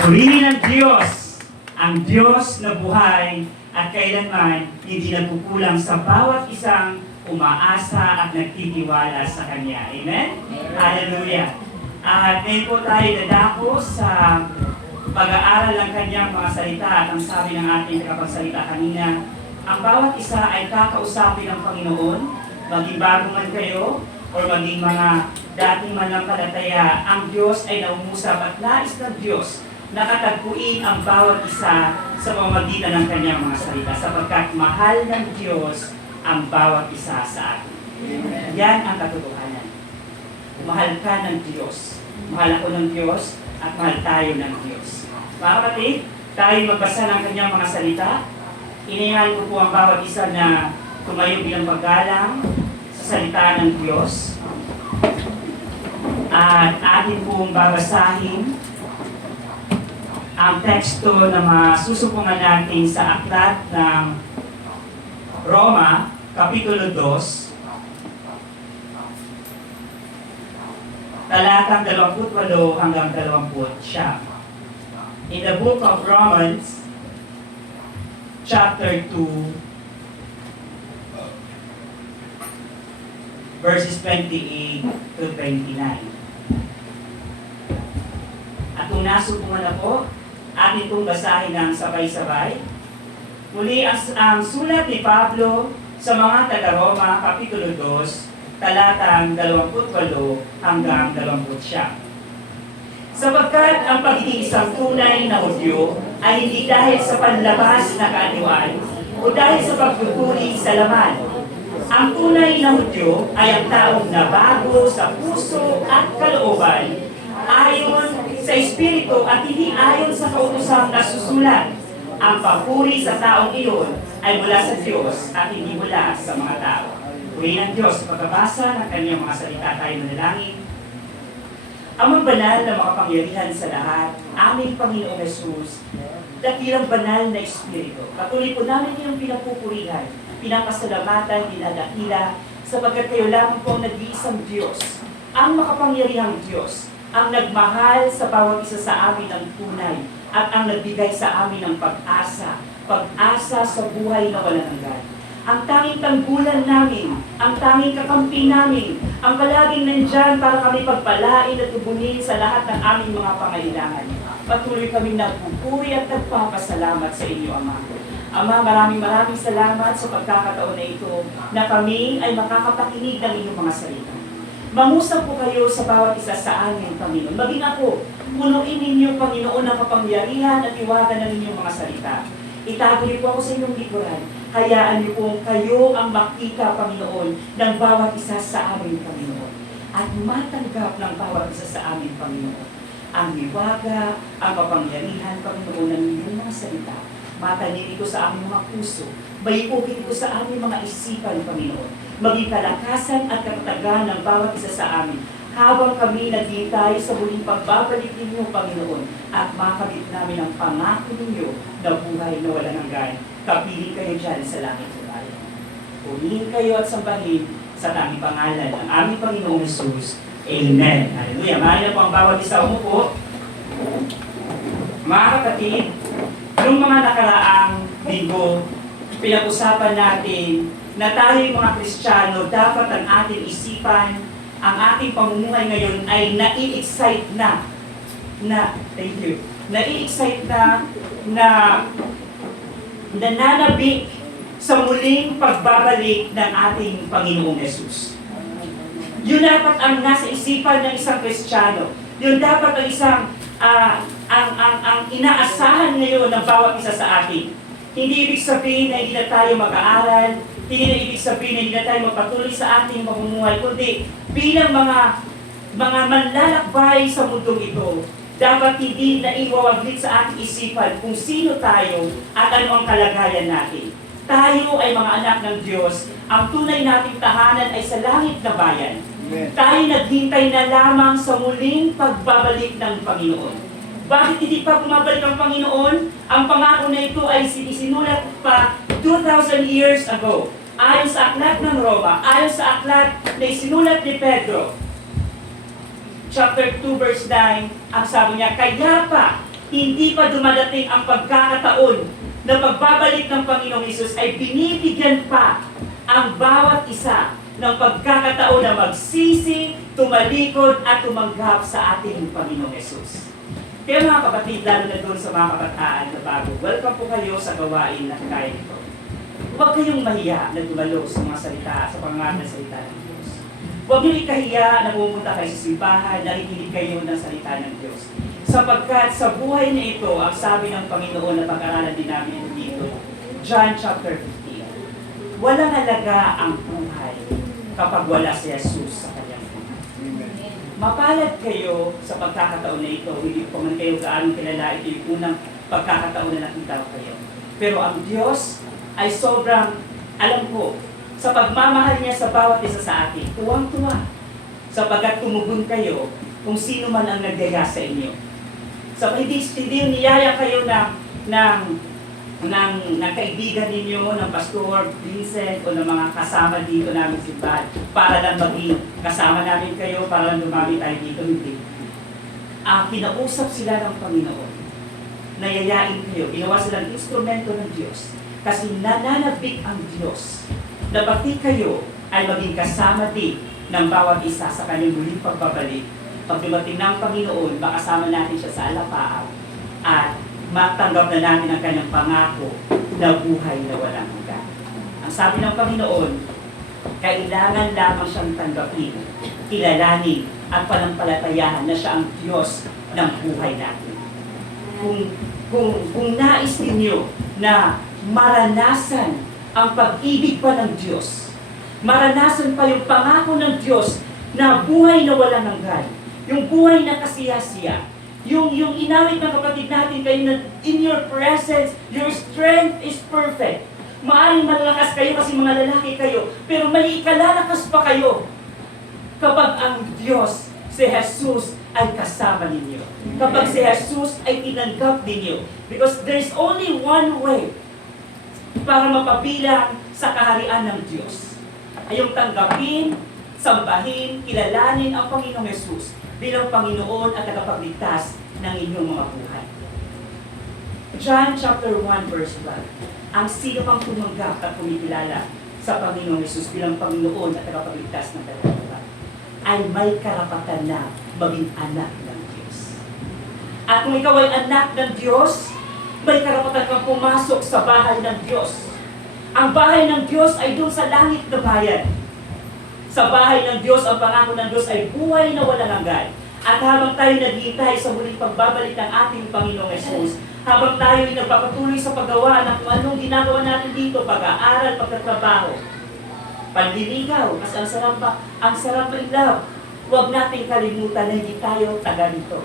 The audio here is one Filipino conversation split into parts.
Purihin ng Diyos, ang Diyos na buhay at kailanman hindi nagkukulang sa bawat isang umaasa at nagtitiwala sa Kanya. Amen? Hallelujah! At ngayon po tayo dadako sa pag-aaral ng Kanyang mga salita at ang sabi ng ating kapagsalita kanina, ang bawat isa ay kakausapin ng Panginoon, maging bago man kayo o maging mga dating manampalataya, ang Diyos ay naungusap at nais ng Diyos nakatagpuin ang bawat isa sa pamamagitan ng Kanyang mga salita sapagkat mahal ng Diyos ang bawat isa sa atin. Amen. Yan ang katotohanan. Mahal ka ng Diyos. Mahal ako ng Diyos at mahal tayo ng Diyos. Mga kapatid, tayo magbasa ng Kanyang mga salita. Inayahan ko po ang bawat isa na tumayo bilang paggalang sa salita ng Diyos. At atin pong babasahin ang teksto na masusupungan natin sa aklat ng Roma, Kapitulo 2, talatang 28 hanggang 29. In the book of Romans, chapter 2, verses 28 to 29. At kung nasupungan na po, atin pong basahin ng sabay-sabay. Muli ang sulat ni Pablo sa mga taga-Roma, Kapitulo 2, talatang 28 hanggang 29. Sapagkat ang pagiging isang tunay na Hudyo ay hindi dahil sa panlabas na kaanyuan o dahil sa pagpupuri sa laman. Ang tunay na Hudyo ay ang taong nabago sa puso at kalooban ayon sa Espiritu at hindi ayon sa kautosang nasusulat. Ang papuri sa taong iyon ay mula sa Diyos at hindi mula sa mga tao. Purihin ng Diyos, pagkabasa ng Kanyang mga salita tayo manalangin. Amang banal na makapangyarihan sa lahat, aming Panginoong Yesus, dakilang banal na Espiritu. Patuloy po namin iyong pinapupurihan, pinapasalamatan, dinadakila, sapagkat kayo lamang po ang nag-iisang Diyos, ang makapangyarihang Diyos, ang nagmahal sa bawat isa sa amin ng tunay at ang nagbigay sa amin ng pag-asa, pag-asa sa buhay na walang hanggan. Ang tanging tanggulan namin, ang tanging kakampi namin, ang palaging nandyan para kami pagpalain at tubunin sa lahat ng aming mga pangailangan. Patuloy kaming nagpupuri at nagpapasalamat sa inyo, Ama. Ama, maraming salamat sa pagkakataon na ito na kami ay makakapakinig ng inyong mga salita. Mangusap po kayo sa bawat isa sa amin, Panginoon. Maging ako, punuin ninyo, Panginoon, ang kapangyarihan at iwagan ng inyong mga salita. Itago niyo po ako sa inyong likuran. Hayaan niyo po kayo ang makita, Panginoon, ng bawat isa sa amin, Panginoon. At matanggap ng bawat isa sa amin, Panginoon. Ang iwaga, ang kapangyarihan, Panginoon, ng inyong mga salita. Matanin ito sa aming mga puso. Bayukin ito sa aming mga isipan, Panginoon. Maging kalakasan at katatagan ng bawat isa sa amin habang kami naghihintay sa muling pagbabalik ninyo, Panginoon, at makamit namin ang pangako ninyo na buhay na walang hanggan. Kapiling kayo dyan sa langit at bayan. Purihin kayo at sambahin sa tanging pangalan ng aming Panginoong Yesus. Amen. Hallelujah. Mahal na po ang bawat isa umupo. Mga kapatid, noong mga nakaraang linggo, pinag-usapan natin na tayo mga Kristiyano, dapat ang ating isipan, ang ating pamumuhay ngayon ay nai-excite nai-excite na nananabik sa muling pagbabalik ng ating Panginoong Yesus. Yun dapat ang nasa isipan ng isang Kristiyano. Yun dapat ang isang ang inaasahan ngayon ng bawat isa sa atin. Hindi ibig sabihin na hindi na tayo mag-aaral, hindi na ibig sabihin na hindi na tayo magpatuloy sa ating pamumuhay, kundi bilang mga manlalakbay sa mundong ito, dapat hindi na iwawaglit sa ating isipan kung sino tayo at ano ang kalagayan natin. Tayo ay mga anak ng Diyos, ang tunay nating tahanan ay sa langit na bayan. Amen. Tayo naghintay na lamang sa muling pagbabalik ng Panginoon. Bakit hindi pa bumabalik ang Panginoon? Ang pangako na ito ay isinulat pa 2,000 years ago. Ayon sa aklat ng Roma, ayon sa aklat na isinulat ni Pedro, chapter 2 verse 9, ang sabi niya, kaya pa hindi pa dumadating ang pagkakataon na pagbabalik ng Panginoong Hesus ay binibigyan pa ang bawat isa ng pagkakataon na magsisi, tumalikod at tumanggap sa ating Panginoong Hesus. Kaya mga kapatid, lalo na doon sa mga kabataan na bago, welcome po kayo sa gawain na kaya nito. Huwag kayong mahiya na dumalo sa mga salita, sa pangalan ng salita ng Diyos. Huwag niyo ikahiya na pumunta kayo sa simbahan, nakikinig kayo ng salita ng Diyos. Sapagkat sa buhay na ito, ang sabi ng Panginoon na pag-aralan din namin dito, John chapter 15, walang halaga ang buhay kapag wala si Jesus sa kanyang buhay. Mapalad kayo sa pagkakataon na ito, hindi po man kayo gaano kilala, ito yung unang pagkakataon na nakita ko kayo. Pero ang Diyos ay sobrang, alam ko, sa pagmamahal niya sa bawat isa sa atin, tuwang-tuwa, sapagkat tumugon kayo kung sino man ang nagyaya sa inyo. So, hindi niyaya kayo ng kaibigan ninyo, ng Pastor Vincent, o ng mga kasama dito namin simbahan, para lang maging kasama namin kayo, para lang dumami tayo dito. Hindi. Kinausap sila ng Panginoon. Nayayain kayo. Ginawa silang instrumento ng Diyos. Kasi nananabik ang Diyos na pati kayo ay maging kasama din ng bawat isa sa kanyang muling pagbabalik. Pag dumating ng Panginoon, makasama natin siya sa alapaan at matanggap na natin ang kanyang pangako na buhay na walang hanggan. Ang sabi ng Panginoon, kailangan lamang siyang tanggapin, kilalanin at panampalatayahan na siya ang Diyos ng buhay natin. Kung nais ninyo na maranasan ang pag-ibig pa ng Diyos, maranasan pa yung pangako ng Diyos na buhay na walang hanggan, yung buhay na kasiyasiya, yung inawit ng kapatid natin kayo na in your presence, your strength is perfect. Maaaring malalakas kayo kasi mga lalaki kayo, pero may ikalalakas pa kayo kapag ang Diyos, si Jesus, ay kasama ninyo. Kapag si Jesus ay tinanggap ninyo. Because there's only one way para mapabilang sa kaharian ng Diyos. Ay yung tanggapin, sambahin, kilalanin ang Panginoong Jesus bilang Panginoon at tagapagligtas ng inyong mga buhay. John chapter 1 verse 1. Ang sino pang tumanggap at kumikilala sa Panginoong Jesus bilang Panginoon at tagapagligtas ng kanyang buhay ay may karapatan na maging anak ng Diyos. At kung ikaw ay anak ng Diyos, may karapatan kang pumasok sa bahay ng Diyos. Ang bahay ng Diyos ay doon sa langit na bayan. Sa bahay ng Diyos, ang pangako ng Diyos ay buhay na walang hanggan. At habang tayo naghihintay sa muling pagbabalik ng ating Panginoong Hesus, habang tayo ay nagpapatuloy sa paggawa ng kung anong ginagawa natin dito, pag-aaral, pagtatrabaho, panliligaw, kasi ang sarap ng love. Huwag nating kalimutan na hindi tayo taga nito.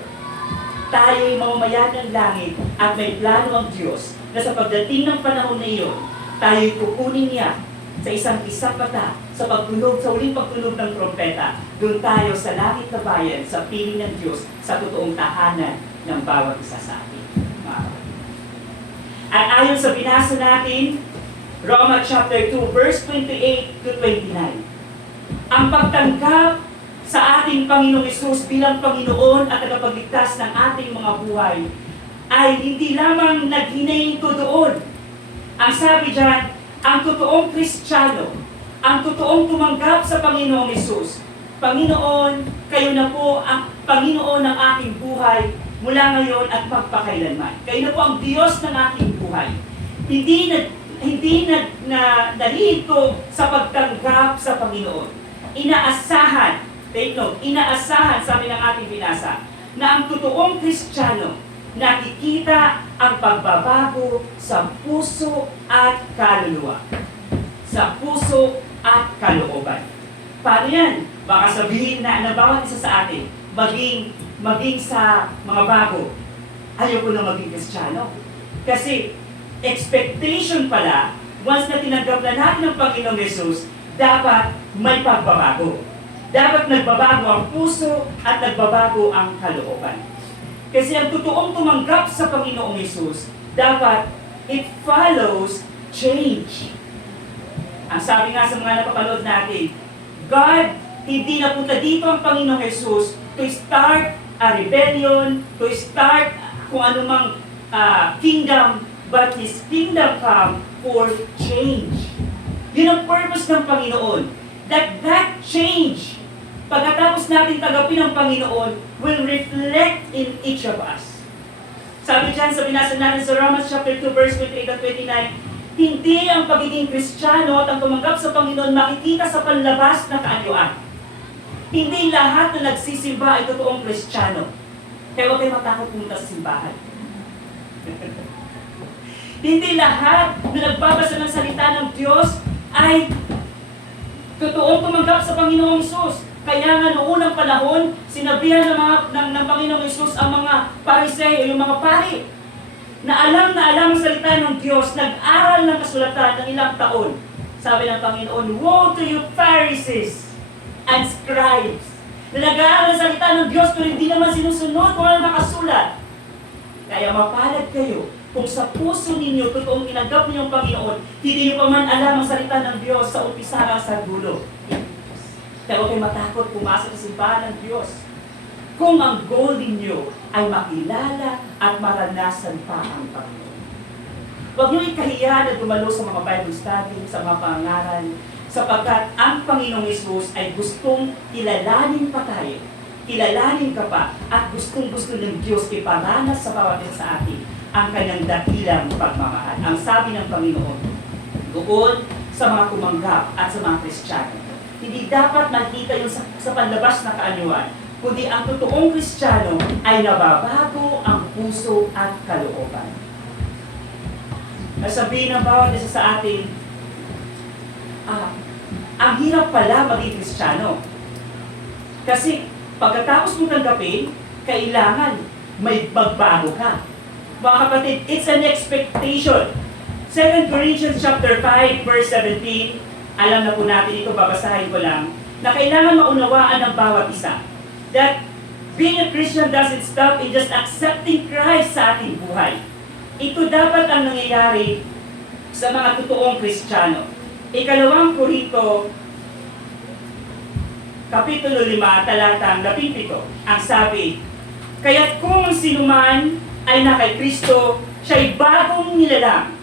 Tayo ay mamamayan ng langit at may plano ang Diyos na sa pagdating ng panahon na iyon, tayo ay kukunin niya sa isang mata sa pagtunog, sa uling pagtunog ng trompeta. Doon tayo sa langit na bayan, sa piling ng Diyos, sa totoong tahanan ng bawat isa sa atin. At ayon sa binasa natin, Roma chapter 2, verse 28 to 29. Ang pagtanggap sa ating Panginoong Hesus bilang Panginoon at tagapagligtas ng ating mga buhay ay hindi lamang naghinayinto doon. Ang sabi diyan, ang totoong Kristiyano, ang totoong tumanggap sa Panginoong Hesus, Panginoon, kayo na po ang Panginoon ng aking buhay mula ngayon at magpakailanman. Kayo na po ang Diyos ng aking buhay. Hindi nahihinto sa pagtanggap sa Panginoon. Inaasahan, take note, inaasahan, sabi ng ating binasa, na ang totoong Kristiyano nakikita ang pagbabago sa puso at kaluluwa. Sa puso at kalooban. Paano yan? Baka sabihin na bawat isa sa atin, maging sa mga bago, ayoko na maging Kristiyano. Kasi expectation pala, once na tinanggap na natin ng Panginoong Hesus, dapat may pagbabago. Dapat nagbabago ang puso at nagbabago ang kalooban. Kasi ang totoong tumanggap sa Panginoong Hesus, dapat it follows change. Ang sabi nga sa mga napapanood natin, God, hindi napunta dito ang Panginoong Hesus to start a rebellion, to start kung anumang kingdom, but His kingdom come for change. Yun ang purpose ng Panginoon. That change, pagkatapos natin tagapin ng Panginoon, will reflect in each of us. Sabi dyan sa binasa natin sa Romans chapter 2, verse 28 at 29, hindi ang pagiging Kristiyano at ang tumanggap sa Panginoon makikita sa panlabas na kaanyuan. Hindi lahat na nagsisimba ay totoong Kristiyano. Kaya huwag kayo matakot pumunta sa simbahan. Hindi lahat na nagbabasa ng salita ng Diyos ay totoong tumanggap sa Panginoong Hesus. Kaya nga noong unang panahon, sinabihan ng Panginoong Hesus ang mga Pariseo, yung mga pari, na alam ang salita ng Diyos, nag-aral ng kasulatan ng ilang taon. Sabi ng Panginoon, woe to you Pharisees and scribes, na nag-aaral ng salita ng Diyos pero hindi naman sinusunod kung ano nakasulat. Kaya mapalad kayo kung sa puso ninyo totoong tinanggap niyo ang Panginoon, hindi niyo pa man alam ang salita ng Diyos sa umpisa hanggang sa dulo. Kaya huwag kayo matakot pumasok sa simbahan ng Diyos. Kung ang goal ninyo ay makilala at maranasan pa ang Panginoon. Huwag niyo ikahiya na dumalo sa mga Bible study, sa mga pangaral, sapagkat ang Panginoong Hesus ay gustong kilalanin pa tayo. Kilalanin ka pa at gustong-gusto ng Diyos iparanas sa bawat isa sa atin ang kanyang dakilang pagmamahal. Ang sabi ng Panginoon, doon sa mga tumanggap at sa mga Kristiyano, hindi dapat makita yung sa panlabas na kaanyuan, kundi ang totoong Kristiyano ay nababago ang puso at kalooban. Nasabihin ng bawat isa sa atin, ang hirap pala maging Kristiyano. Kasi pagkatapos mong tanggapin, kailangan may magbago ka. Mga kapatid, it's an expectation. 2 Corinthians chapter 5, verse 17, alam na po natin ito, babasahin ko lang, na kailangan maunawaan ng bawat isa. That being a Christian doesn't stop in just accepting Christ sa ating buhay. Ito dapat ang nangyayari sa mga totoong Kristiyano. Ikalawang Korinto, Kapitulo 5, talatang 17, ang sabi, kaya't kung sino man ay na kay Kristo, siya'y bagong nilalang.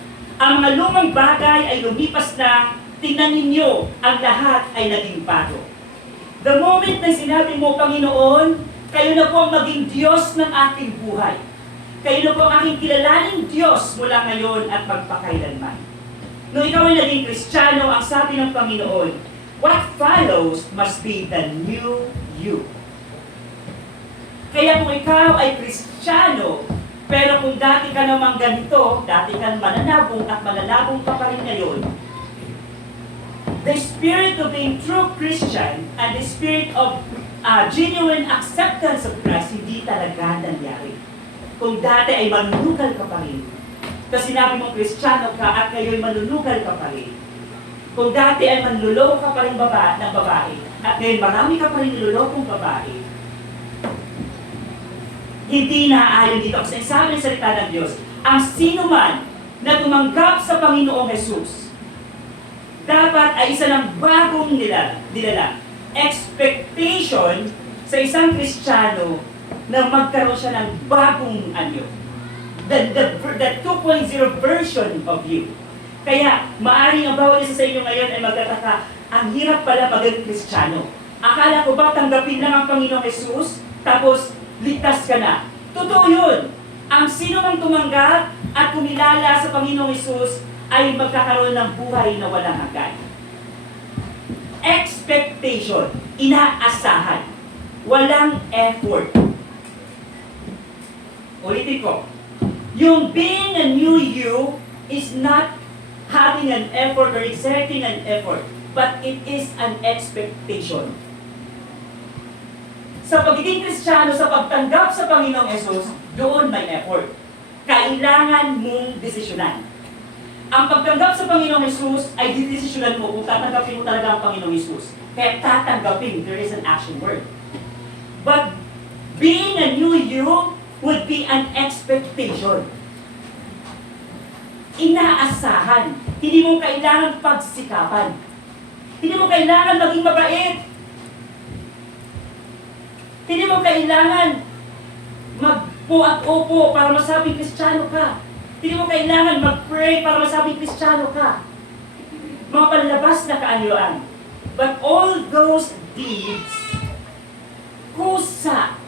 Ang mga lumang bagay ay lumipas na, tingnan ninyo, ang lahat ay naging bago. The moment na sinabi mo, Panginoon, kayo na po ang maging Diyos ng aking buhay. Kayo na po ang aking kilalaning Diyos mula ngayon at magpakailanman. Nung ikaw ay naging Kristiyano, ang sabi ng Panginoon, what follows must be the new you. Kaya kung ikaw ay Kristiyano, pero kung dati ka namang ganito, dati kang mananabong at mananabong pa rin ngayon, the spirit of being true Christian and the spirit of genuine acceptance of Christ, hindi talaga nangyari. Kung dati ay manunugal ka pa rin, kasi sinabi mong Kristiyano ka at ngayon manunugal ka pa rin. Kung dati ay manluloko ka pa rin ng babae, at ngayon marami ka pa rin nilolokong babae, hindi naaayon dito. Kasi sabi ng salita ng Diyos, ang sino man na tumanggap sa Panginoong Hesus, dapat ay isa ng bagong nilala. Expectation sa isang Kristiyano na magkaroon siya ng bagong anyo. The 2.0 version of you. Kaya, maaaring ang bawat isa sa inyo ngayon ay magtataka, ang hirap pala maging Kristiyano. Akala ko ba tanggapin lang ang Panginoong Hesus, tapos ligtas ka na. Totoo yun. Ang sino mang tumanggap at kumilala sa Panginoong Hesus ay magkakaroon ng buhay na walang hanggan. Expectation, inaasahan, walang effort. Ulitin ko, yung being a new you is not having an effort or exerting an effort, but it is an expectation. Sa pagiging Kristiyano, sa pagtanggap sa Panginoong Hesus, doon may effort. Kailangan mong desisyonan. Ang pagtanggap sa Panginoong Hesus ay didesisyonan mo kung tatanggapin mo talaga ang Panginoong Hesus. Kaya tatanggapin, there is an action word. But being a new you would be an expectation. Inaasahan. Hindi mo kailangan pagsikapan. Hindi mo kailangan maging mabait. Hindi mo kailangan po at opo para masabing Kristiyano ka. Hindi mo kailangan mag-pray para masabing Kristiyano ka. Mga panlabas na kaanyuan. But all those deeds, kusa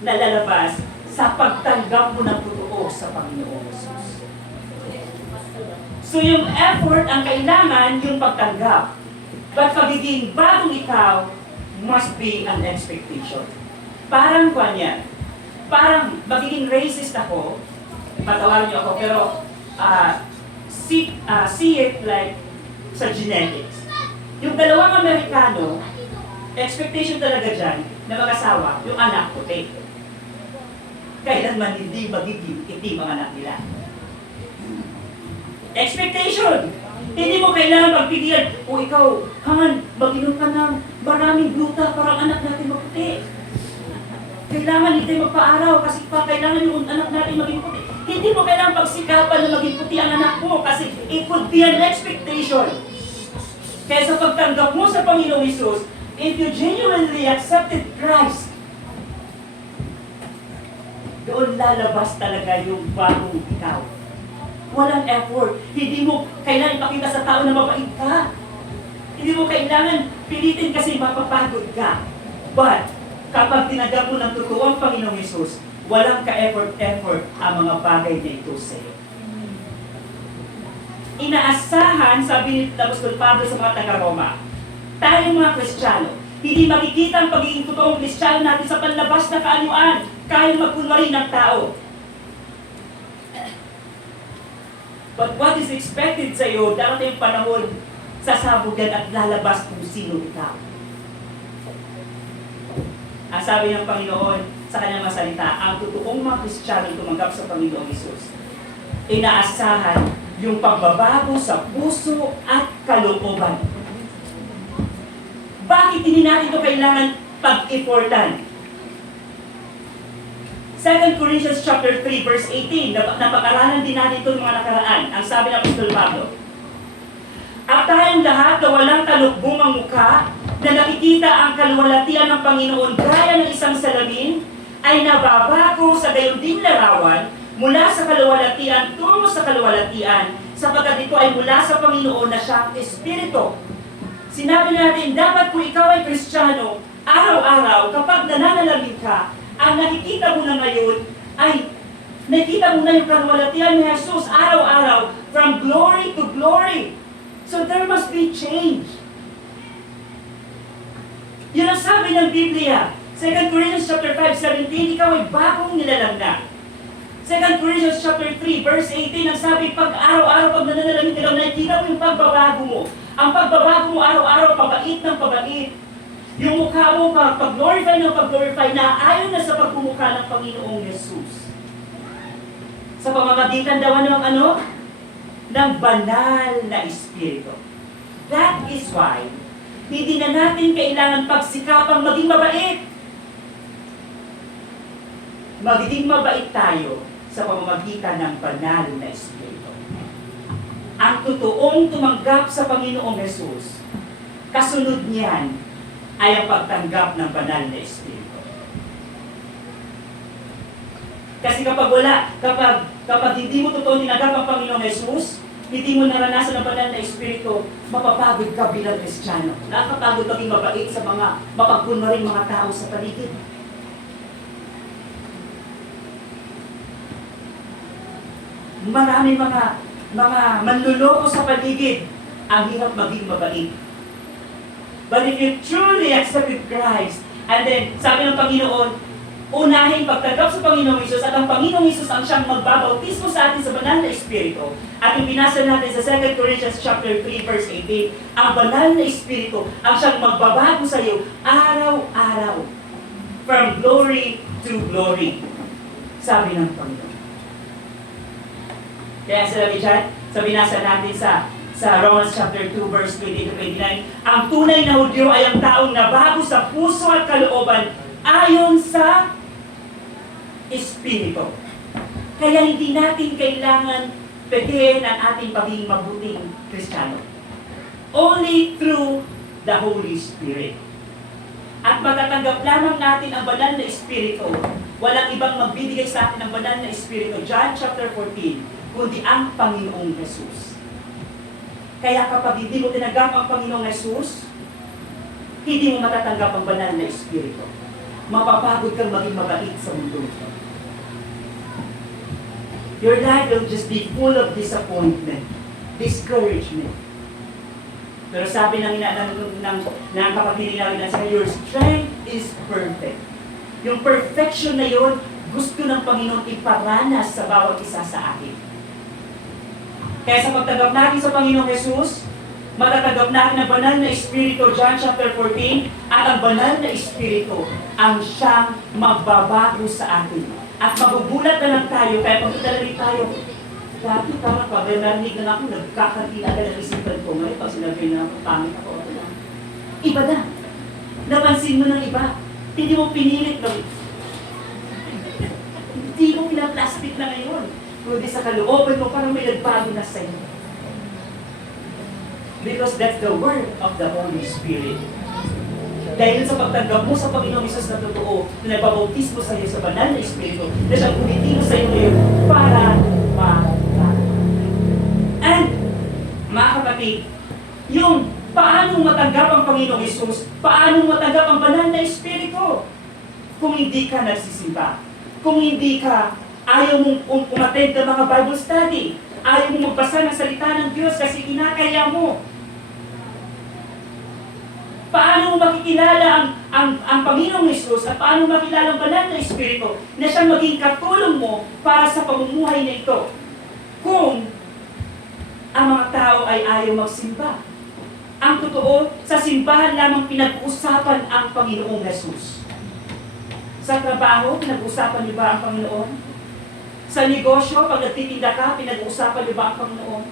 na lalabas sa pagtanggap mo ng totoo sa Panginoong Jesus. So yung effort ang kailangan, yung pagtanggap. But pagiging bagong ikaw, must be an expectation. Parang kanya, parang magiging racist ako, patawarin niyo ako, pero see it like sa genetics. Yung dalawang Amerikano, expectation talaga dyan na mag-asawa, yung anak puti. Kailanman hindi magiging itim ang anak nila. Expectation! Hindi mo kailangan magpilihan, o ikaw, Han, mag-inom ka ng maraming gluta para ang anak natin maputi. Kailangan hindi magpa-araw kasi kailangan yung anak natin maging puti. Hindi mo kailangan pagsikapan na maging puti ang anak mo kasi it would be an expectation. Kaya sa pagtanggap mo sa Panginoong Hesus, if you genuinely accepted Christ, doon lalabas talaga yung bagong ikaw. Walang effort. Hindi mo kailangan ipakita sa tao na mabait ka. Hindi mo kailangan pilitin kasi mapapagod ka. But, kapag tinanggap mo ng totoo ang Panginoong Hesus, walang ka-effort ang mga bagay na ito sa iyo. Inaasahan, sabi ni Apostol Pablo sa mga taga-Roma, tayong mga Kristiyano, hindi makikita ang pagiging totoong Kristiyano natin sa panlabas na kaanyuan, kahit magkunwari ng tao. But what is expected sa iyo, darating panahon, sasabog yan at lalabas kung sino ikaw. Ang sabi ng Panginoon sa kanyang mga salita, ang totoong mga Kristiyano tumanggap sa Panginoong Hesus, inaasahan yung pagbabago sa puso at kalooban. Bakit hindi natin ito kailangan pag-effortan? 2 Corinthians chapter 3 verse 18, napag-aralan din natin ito mga nakaraan. Ang sabi ng Apostol Pablo, at tayong lahat na walang talukbong mukha, na nakikita ang kaluwalhatian ng Panginoon gaya ng isang salamin, ay nababago sa gayon ding larawan mula sa kaluwalhatian tungo sa kaluwalhatian, sapagkat ito ay mula sa Panginoon na siyang Espiritu. Sinabi natin, dapat kung ikaw ay Kristiyano, araw-araw, kapag nananalangin ka, ang nakikita mo na ngayon ay nakikita mo na yung kaluwalhatian ni Jesus araw-araw from glory to glory. So there must be change. Yun ang sabi ng Biblia. 2 Corinthians chapter 5:17, ikaw ay bagong nilalang na. 2 Corinthians chapter 3 verse 18, ang sabi, pag araw-araw, pag nananalangin ka daw, nakikita mo yung pagbabago mo. Ang pagbabago mo araw-araw, pabait ng pabait. Yung mukha mo, pag-glorify ng pag-glorify, na ayon na sa pagmumukha ng Panginoong Yesus. Sa pamamagitan daw ng banal na Espiritu. That is why, hindi na natin kailangan pagsikapang maging mabait. Magiging mabait tayo sa pamamagitan ng banal na Espiritu. Ang totoong tumanggap sa Panginoong Yesus, kasunod niyan, ay ang pagtanggap ng banal na Espiritu. Kasi kapag hindi mo totoo tinanggap ang Panginoong Yesus, hindi mo naranasan ang banal na Espiritu, mapapagod ka bilang Kristiyano. Nakakapagod maging mabait sa mga mapagkunwaring mga tao sa paligid. Marami mga manluloko sa paligid, ang hirap maging mabait. But if you truly accepted Christ, and then sabi ng Panginoon, unahin pagtanggap sa Panginoong Hesus, at ang Panginoong Hesus ang siyang magbabautismo sa atin sa banal na Espiritu. At yung binasa natin sa 2 Corinthians chapter 3 verse 18, ang banal na Espiritu ang siyang magbabago sa iyo araw-araw. From glory to glory. Sabi ng Panginoon. Kaya sabi dyan, sa binasa natin sa Romans chapter 2 verse 20-29, ang tunay na Hudyo ay ang taong nabago sa puso at kalooban ayon sa Espiritu. Kaya hindi natin kailangan pekehin ang ating pagiging mabuting Kristiyano. Only through the Holy Spirit. At matatanggap lamang natin ang banal na Espiritu walang ibang magbibigay sa atin ng banal na Espiritu, John chapter 14, kundi ang Panginoong Jesus. Kaya kapag hindi mo tinanggap ang Panginoong Jesus, hindi mo matatanggap ang banal na Espiritu. Mapapagod kang maging mabait sa mundo. Your life will just be full of disappointment, discouragement. Pero sabi ng kapatid namin na your strength is perfect. Yung perfection na yun, gusto ng Panginoon iparanas sa bawat isa sa atin. Kaya sa pagtanggap natin sa Panginoong Jesus, matatanggap natin ang banal na Espiritu, John chapter 14, at ang banal na Espiritu ang siyang magbabago sa atin. At magugulat na lang tayo, kaya pag talaga tayo, dati parang pag narinig na ako, nagkakanti na ng isipan ko. Ngayon, pag sinabi na ako, pangit ako, iba na. Napansin mo ng iba. Hindi mo pinilit lang. Hindi mo pinaplastic na ngayon. Kundi sa kalooban mo, parang may nagbago na sa'yo. Because that's the work of the Holy Spirit. Dahil sa pagtanggap mo sa Panginoong Isus na totoo, na nagpabautismo sa iyo sa banal na Espiritu, na siyang umitino sa iyo ngayon para magbago. And, mga kapatid, yung paano matanggap ang Panginoong Isus, paano matanggap ang banal na Espiritu? Kung hindi ka nagsisimba, kung hindi ka ayaw mong umattend ng mga Bible study, ayaw mong magbasa ng salita ng Diyos kasi kinakaya mo. Paano mo makikilala ang Panginoong Hesus at paano makilala ang banal na Espiritu na siyang maging katulong mo para sa pamumuhay na ito kung ang mga tao ay ayaw magsimba? Ang totoo, sa simbahan lamang pinag-uusapan ang Panginoong Hesus. Sa trabaho, pinag-uusapan niyo ba ang Panginoon? Sa negosyo, pag nagtitinda ka, pinag-uusapan niyo ba ang Panginoon?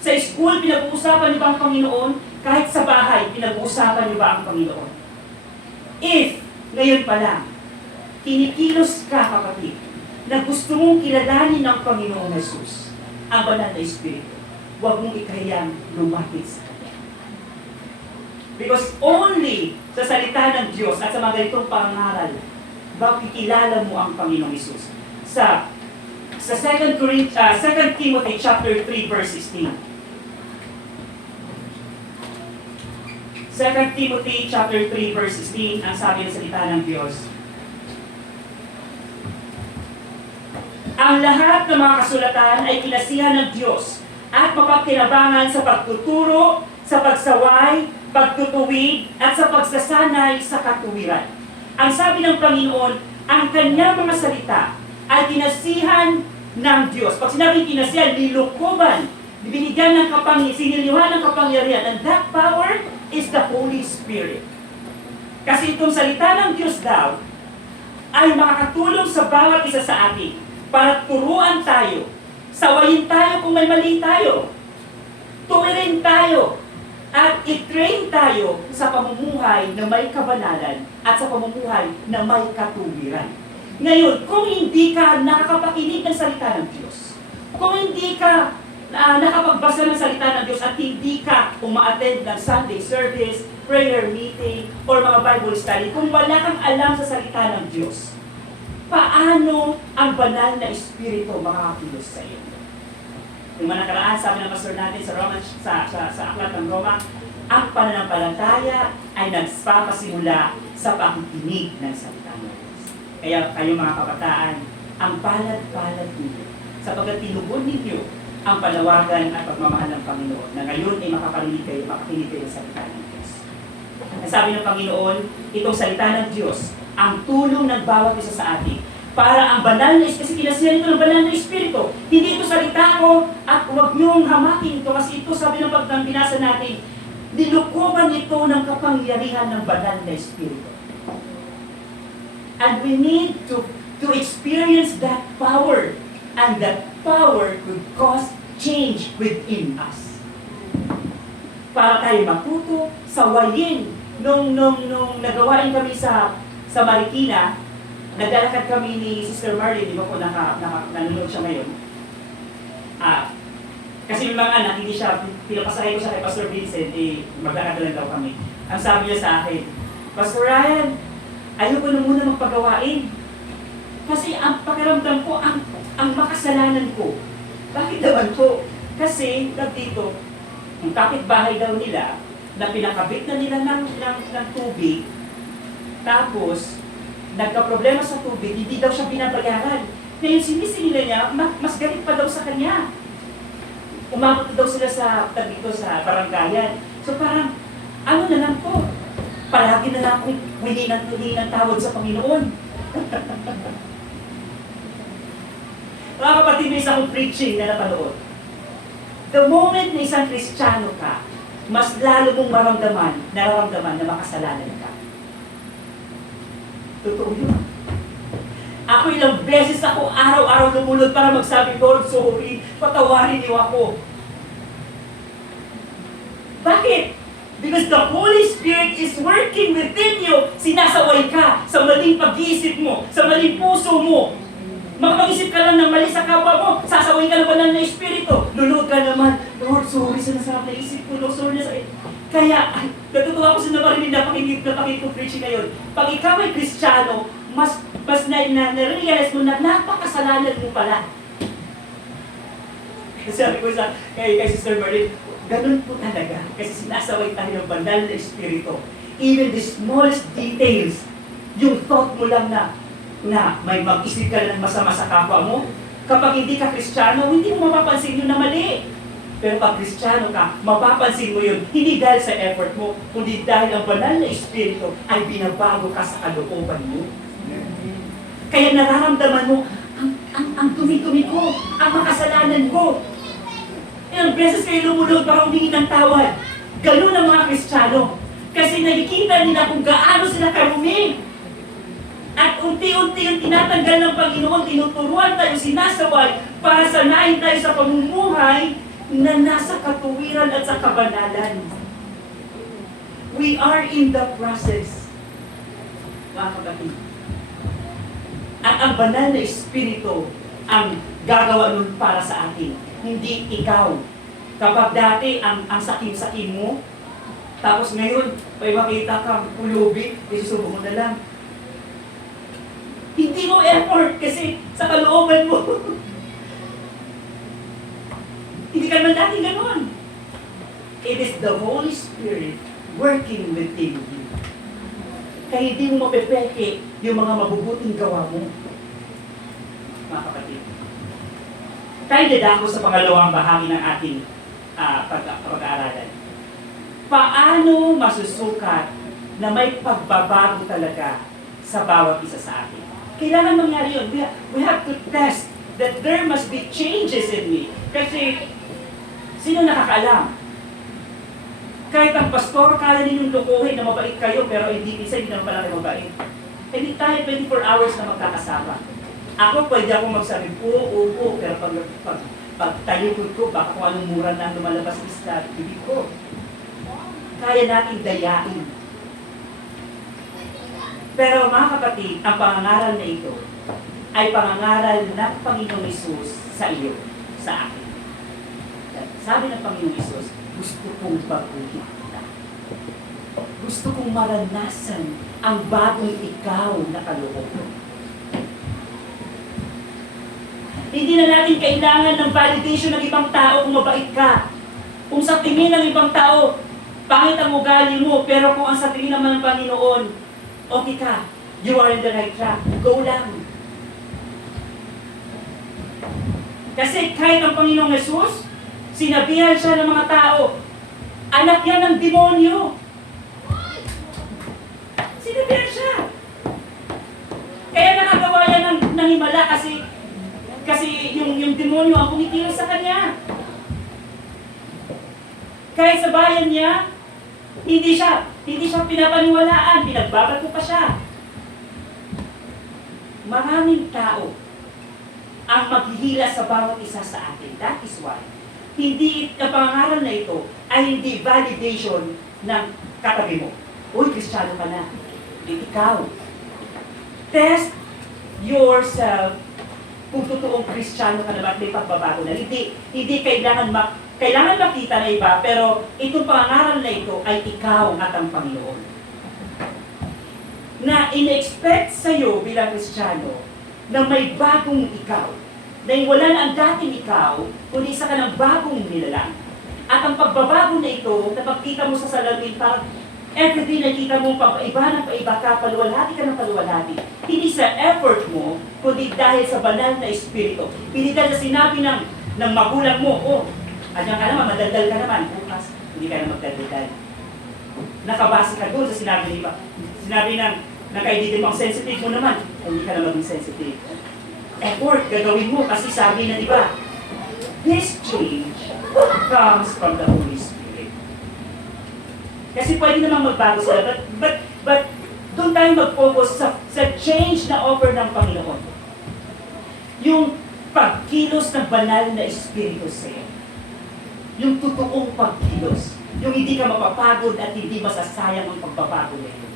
Sa school, pinag-uusapan niyo ba ang Panginoon? Kahit sa bahay, pinag-uusapan niyo ba ang Panginoon? If, ngayon pa lang, kinikilos ka, kapatid, na gusto mong kilalanin ang Panginoong Hesus, ang banal na Espiritu, huwag mong ikahiyang lumapit sa Kanya. Because only sa salita ng Diyos at sa mga ganitong pangaral, makikilala mo ang Panginoong Hesus. Sa 2 Timothy chapter 3 verse 16. 2 Timothy chapter 3 verse 16, ang sabi ng salita ng Diyos. Ang lahat ng mga kasulatan ay kinasihan ng Diyos at mapagkinabangan sa pagtuturo, sa pagsaway, pagtutuwid, at sa pagsasanay sa katuwiran. Ang sabi ng Panginoon, ang kanyang mga salita ay kinasihan ng Diyos. Pag sinabing kinasihan, nilukuban, binigyan ng siniliwan ng kapangyarihan, and that power is the Holy Spirit. Kasi itong salita ng Diyos daw ay makakatulong sa bawat isa sa atin para turuan tayo, sawayin tayo kung may mali tayo, tuwirin tayo, at i-train tayo sa pamumuhay na may kabanalan at sa pamumuhay na may katuwiran. Ngayon, kung hindi ka nakakapakinig ng salita ng Diyos, kung hindi ka nakapagbasa ng salita ng Diyos at hindi ka uma-attend ng Sunday service, prayer meeting, or mga Bible study, kung wala kang alam sa salita ng Diyos, paano ang banal na Espiritu makakakilos sa iyo? Yung mga nakaraan, sabi ng pastor natin sa aklat ng Roma, ang pananampalataya ay nagpapasimula sa pakikinig ng salita ng Diyos. Kaya kayo mga kabataan, ang palad-palad ninyo, sapagkat tinugon ninyo ang panawagan at pagmamahal ng Panginoon na ngayon ay makikinig kayo sa salita ng Diyos. Ang sabi ng Panginoon, itong salita ng Diyos, ang tulong ng bawat isa sa atin para ang banal na Espiritu, kasi kinasihan ito ng banal na Espiritu. Hindi ito salita ko at huwag niyong hamakin ito kasi ito sabi ng binasa natin, nilukuban ito ng kapangyarihan ng banal na Espiritu. And we need to experience that power. And that power could cause change within us. Para tayo matuto, sawayin. Nung nagawain kami sa Marikina, naglalakad kami ni Sister Marlene, di ba po nanonood siya ngayon? Kasi may mga anak, hindi siya, pinapasahay ko siya kay Pastor Vincent, maglakad lang daw kami. Ang sabi niya sa akin, Pastor Ryan, ayoko na muna magpagawain. Kasi ang pakiramdam ko, ang makasalanan ko. Bakit naman po? Kasi, dito, yung kapitbahay daw nila, na pinakabit na nila ng tubig, tapos, nagka-problema sa tubig, hindi daw siya binabayaran. Ngayon, sinisingila niya, mas galit pa daw sa kanya. Umabot daw sila sa baranggayan. So parang, ano na lang po, palagi na lang akong huli ng tawad sa Panginoon. Mga kapatid, may isang preaching na napanood. The moment na isang Kristiyano ka, mas lalo mong nararamdaman na makasalanan ka. Totoo yun. Ako ilang beses ako araw-araw lumulod para magsabi, Lord, sorry, patawarin niyo ako. Bakit? Because the Holy Spirit is working within you. Sinasaway ka sa maling pag-iisip mo, sa maling puso mo. Makapag-isip ka lang ng mali sa kapwa mo, sasaway ka naman ng Espiritu. Lulod ka naman, Lord, sorry sa nasarap na isip ko, Lord, sorry na sa... Kaya, natutuwa ko sa naparinig na pakinig ko preaching ngayon. Pag ikaw ay Kristiyano, mas na-realize mo na napakasalanan mo pala. Sabi ko kay Sister Marie, ganun po talaga. Kasi sinasaway tayo ng banal na Espiritu. Even the smallest details, yung thought mo lang na may mag-isip ka ng masama sa kapwa mo. Kapag hindi ka Kristiyano, hindi mo mapapansin yun na mali. Pero pag Kristiyano ka, mapapansin mo yun, hindi dahil sa effort mo, kundi dahil ang banal na Espiritu ay binabago ka sa kalooban mo. Kaya nararamdaman mo, ang dumi-dumi ko, ang makasalanan ko. Ilang beses kayo lumulog para humingi ng tawad. Ganun ang mga Kristiyano. Kasi nakikita nila kung gaano sila karumi. At unti-unti yung tinatanggal ng Panginoon, tinuturuan tayo, sinasaway, para sanayin tayo sa pamumuhay na nasa katuwiran at sa kabanalan. We are in the process. Mga kapatid. At ang banal na Espiritu ang gagawa nun para sa atin. Hindi ikaw. Kapag dati ang sakim-sakim mo, tapos ngayon, may makita kang ulubi, isusubo mo na lang. Hindi mo effort kasi sa kalooban mo. Hindi ka naman dating ganon. It is the Holy Spirit working within you. Kaya hindi mo mapepeke yung mga mabubuting gawa mo. Mga kapatid. Tayo dadako sa pangalawang bahagi ng ating pag-aaralan. Paano masusukat na may pagbabago talaga sa bawat isa sa atin? Kailangan mangyari yun. We have to test that there must be changes in me. Kasi, sino nakakaalam? Kahit ang pastor, kaya ninyong lukuhin na mabait kayo, pero hindi naman pala kayo mabait. Hindi tayo 24 hours na magkakasama. Ako, pwede ako magsabi, oo, pero pag talikod ko, baka kung anong mura na lumalabas sa bibig ko. Kaya natin dayain. Pero mga kapatid, ang pangangaral na ito ay pangangaral ng Panginoong Hesus sa iyo, sa akin. Sabi ng Panginoong Hesus, gusto kong baguhin kita. Gusto kong maranasan ang bagong ikaw na kalooban. Hindi na natin kailangan ng validation ng ibang tao kung mabait ka. Kung sa tingin ng ibang tao, pangit ang ugali mo, pero kung ang sa tingin naman ng Panginoon, okay ka, you are in the right track, go lang. Kasi kahit ang Panginoong Hesus, sinabihan siya ng mga tao, anak yan ng demonyo. Sinabihan siya. Kaya nakagawa yan ng himala kasi yung demonyo ang kumikilos sa kanya. Kahit sa bayan niya, hindi siya pinapaniwalaan, pinagbabato pa siya. Maraming tao ang maghihila sa bawat isa sa atin. That is why, ang pangangaral na ito ay hindi validation ng katabi mo. Uy, Kristiyano ka na. Ikaw. Test yourself kung totoong Kristiyano ka na ba at may pagbabago na. Hindi kailangan makita na iba, pero itong pangangaral na ito ay ikaw at ang Panginoon. Na in-expect sa'yo bilang Kristiyano na may bagong ikaw. Na wala na ang dating ikaw, kundi isa ka ng bagong nilalang. At ang pagbabago na ito, napagkita mo sa salamin, parang everyday nakita mo paiba ng paiba ka, paluwalhati ka ng paluwalhati. Hindi sa effort mo, kundi dahil sa banal na espiritu. Hindi dahil sa sinabi ng magulang mo, anyan ka naman, madaldal ka naman, bukas, hindi ka na magdaldal. Nakabase ka doon sa sinabi ng kaibigan mo, ang sensitive mo naman, hindi ka na maging sensitive. Effort, gagawin mo, kasi sabi na, di ba, this change comes from the Holy Spirit. Kasi pwede namang magbago sila, but doon tayo mag-focus sa change na offer ng Panginoon. Yung pagkilos ng banal na Espiritu sa'yo. Yung totoong pagkilos. Yung hindi ka mapapagod at hindi masasayang ang pagbabago na ito.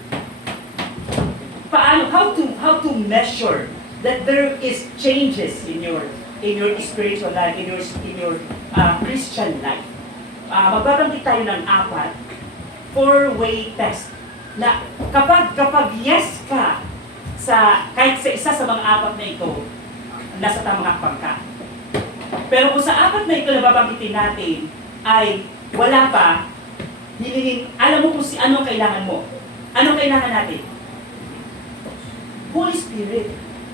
Paano? How to measure that there is changes in your spiritual life, in your Christian life. Magbabanggit tayo ng 4-way test na kapag yes ka kahit sa isa sa mga 4 na ito, nasa tamang hakbang ka. Pero kung sa 4 na ito na babanggitin natin ay wala pa, alam mo kung ano kailangan mo. Anong kailangan natin? Holy Spirit.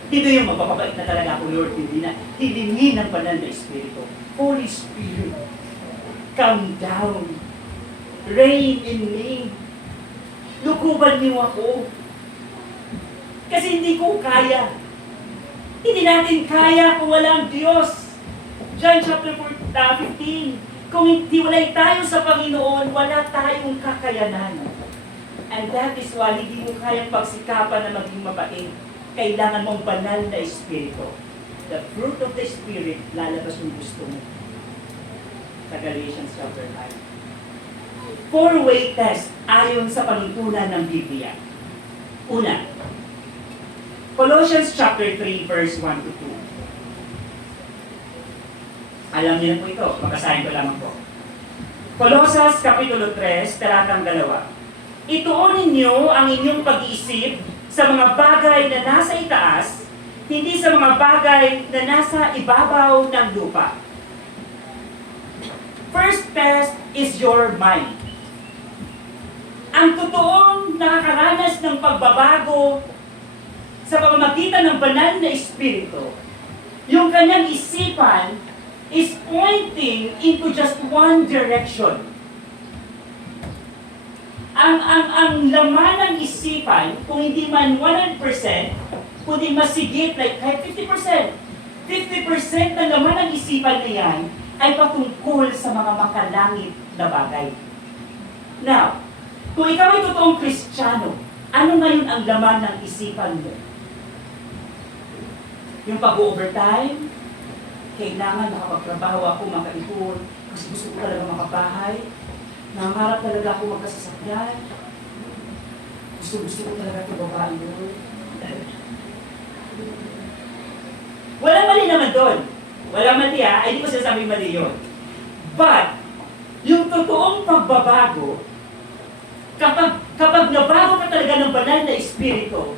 Dito yung mapapabait na talaga ako, Lord, hindi na hilingin ng banal na Espiritu. Holy Spirit, come down. Reign in me. Lukuban niyo ako. Kasi hindi ko kaya. Hindi natin kaya kung wala ang Diyos. John chapter 15. Kung hiwalay tayo sa Panginoon, wala tayong kakayanan. And that is why hindi mo kayang pagsikapan na maging mabait. Kailangan mong banal na Espiritu. The fruit of the Spirit, lalabas yung gusto mo. Sa Galatians chapter 5. 4-way test ayon sa panuntunan ng Biblia. Una, Colossians chapter 3 verse 1 to 2. Alam niyo na po ito, makasahin ko lamang po. Colosas kapitulo 3, talatang 2. Ituunin niyo ang inyong pag-iisip sa mga bagay na nasa itaas, hindi sa mga bagay na nasa ibabaw ng lupa. First test is your mind. Ang totoong nakakaranas ng pagbabago sa pamamagitan ng banal na Espiritu, yung kanyang isipan is pointing into just one direction. Ang laman ng isipan, kung hindi man 100%, kundi masigit, like kahit 50%, 50% ng laman ng isipan na yan ay patungkol sa mga makalangit na bagay. Now, kung ikaw ay totoong Kristiyano, ano ngayon ang laman ng isipan mo? Yung pag-overtime, kailangan makapagtrabaho ako, makaipon, kasi gusto ko talaga makabahay, nangarap talaga ako magkasasakyan, gusto ko talaga ito babae doon. Walang mali naman doon. Walang mali ay hindi ko sinasabing mali yun. But, yung totoong pagbabago, kapag nabago ka talaga ng banal na Espiritu,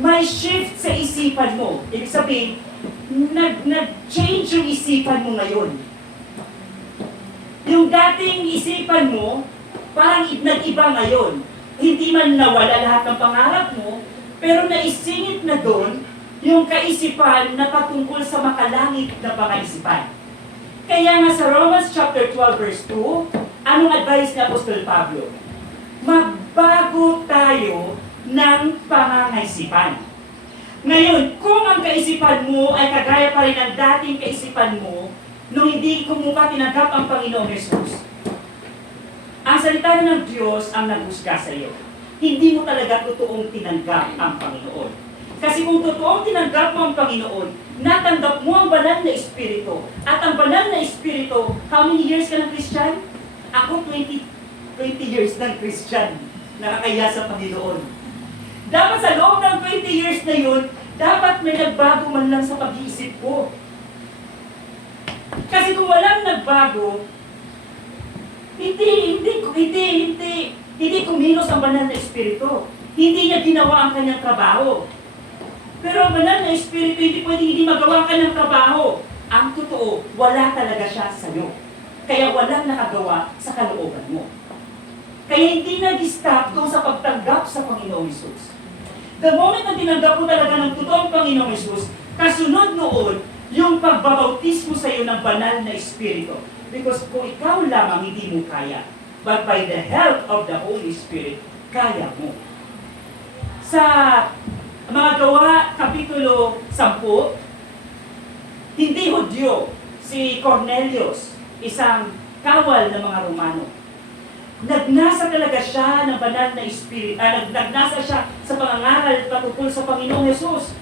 may shift sa isipan mo. Ibig sabihin, nag-change yung isipan mo ngayon. Yung dating isipan mo, parang nag-iba ngayon. Hindi man nawala lahat ng pangarap mo, pero naisingit na doon yung kaisipan na patungkol sa makalangit na pangaisipan. Kaya nga sa Romans chapter 12 verse 2, anong advice ni Apostol Pablo? Magbago tayo ng pangangaisipan. Ngayon, kung ang kaisipan mo ay kagaya pa rin ng dating kaisipan mo, nung hindi mo pa tinanggap ang Panginoong Jesus, ang salita ng Diyos ang naghusga sa iyo. Hindi mo talaga totoong tinanggap ang Panginoon. Kasi kung totoong tinanggap mo ang Panginoon, natanggap mo ang banal na Espiritu. At ang banal na Espiritu, how many years ka ng Christian? Ako 20 years ng Christian. Nakakaya sa Panginoon. Dapat sa loob ng 20 years na yun, dapat may nagbago man lang sa pag-iisip ko. Kasi kung walang nagbago, hindi kumilos ang banal na Espiritu. Hindi niya ginawa ang kanyang trabaho. Pero ang banal na Espiritu, hindi pwedeng hindi magawa ka ng trabaho. Ang totoo, wala talaga siya sa'yo. Kaya walang nakagawa sa kalooban mo. Kaya hindi nag-stop doon sa pagtanggap sa Panginoong Hesus. The moment na tinanggap mo talaga ng totoong Panginoong Hesus, kasunod noon, yung pagbabautismo sa iyo ng banal na Espiritu. Because kung ikaw lamang hindi mo kaya, but by the help of the Holy Spirit, kaya mo. Sa mga Gawa, Kapitulo 10, hindi Hudyo, si Cornelius, isang kawal ng mga Romano. Nagnasa talaga siya ng banal na Espiritu, nagnasa siya sa pangangaral patungkol sa Panginoong Hesus.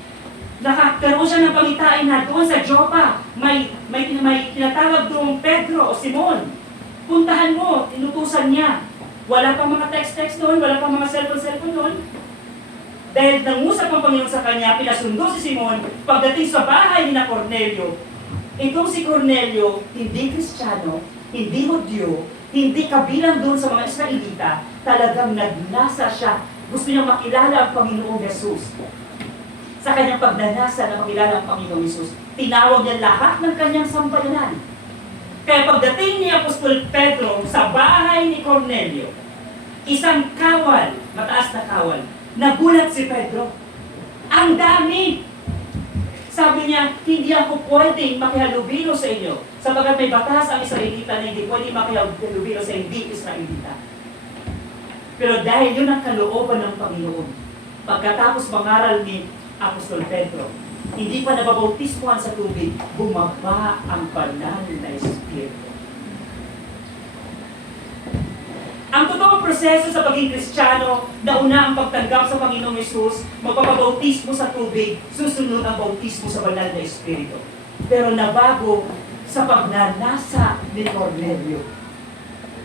Nakakaroon siya ng pangitain na doon sa Joppa, may tinatawag doong Pedro o Simon. Puntahan mo, tinutusan niya. Wala pang mga text-text doon, wala pang mga cellphone doon. Dahil nangusap ang Panginoon sa kanya, pinasundo si Simon, pagdating sa bahay ni na Cornelio. Itong si Cornelio, hindi Kristiyano, hindi Hudyo, hindi kabilang doon sa mga Israelita, talagang nagnasa siya. Gusto niya makilala ang Panginoong Hesus. Sa kanyang pagnanasa na makilala ang Panginoong Hesus, tinawag niya lahat ng kanyang sambayanan. Kaya pagdating ni Apostol Pedro sa bahay ni Cornelio, isang kawal, mataas na kawal, nagulat si Pedro. Ang dami! Sabi niya, hindi ako pwedeng makihalubilo sa inyo. Sabagat may batas ang Israelita na hindi pwedeng makihalubilo sa hindi Israelita. Pero dahil yun ang kalooban ng Panginoon, pagkatapos mangaral ni Apostol Pedro, hindi pa nababautismohan sa tubig, bumaba ang banal na Espiritu. Ang totoong proseso sa pagiging Kristiyano, nauna ang pagtanggap sa Panginoong Hesus, magpapabautismo sa tubig, susunod ang bautismo sa banal na Espiritu. Pero nabago sa pagnanasa ni Cornelio.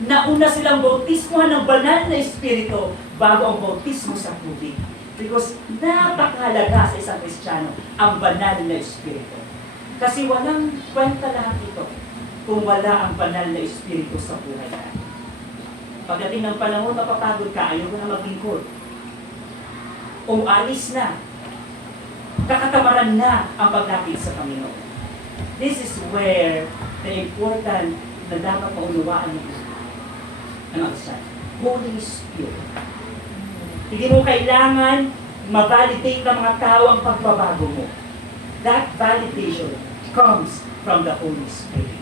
Nauna silang bautismohan ng banal na Espiritu bago ang bautismo sa tubig. Because napakahalaga sa isang Kristiyano ang banal na Espiritu. Kasi walang kwenta lahat ito kung wala ang banal na Espiritu sa buhay natin. Pagdating ng panahon, mapapagod ka, ayaw ko na maglingkod. O alis na. Kakatamaran na ang paglapit sa Panginoon. This is where the important na dapat maunawaan mo ang isa. Holy Spirit. Hindi mo kailangan ma-validate ng mga tao ang pagbabago mo. That validation comes from the Holy Spirit.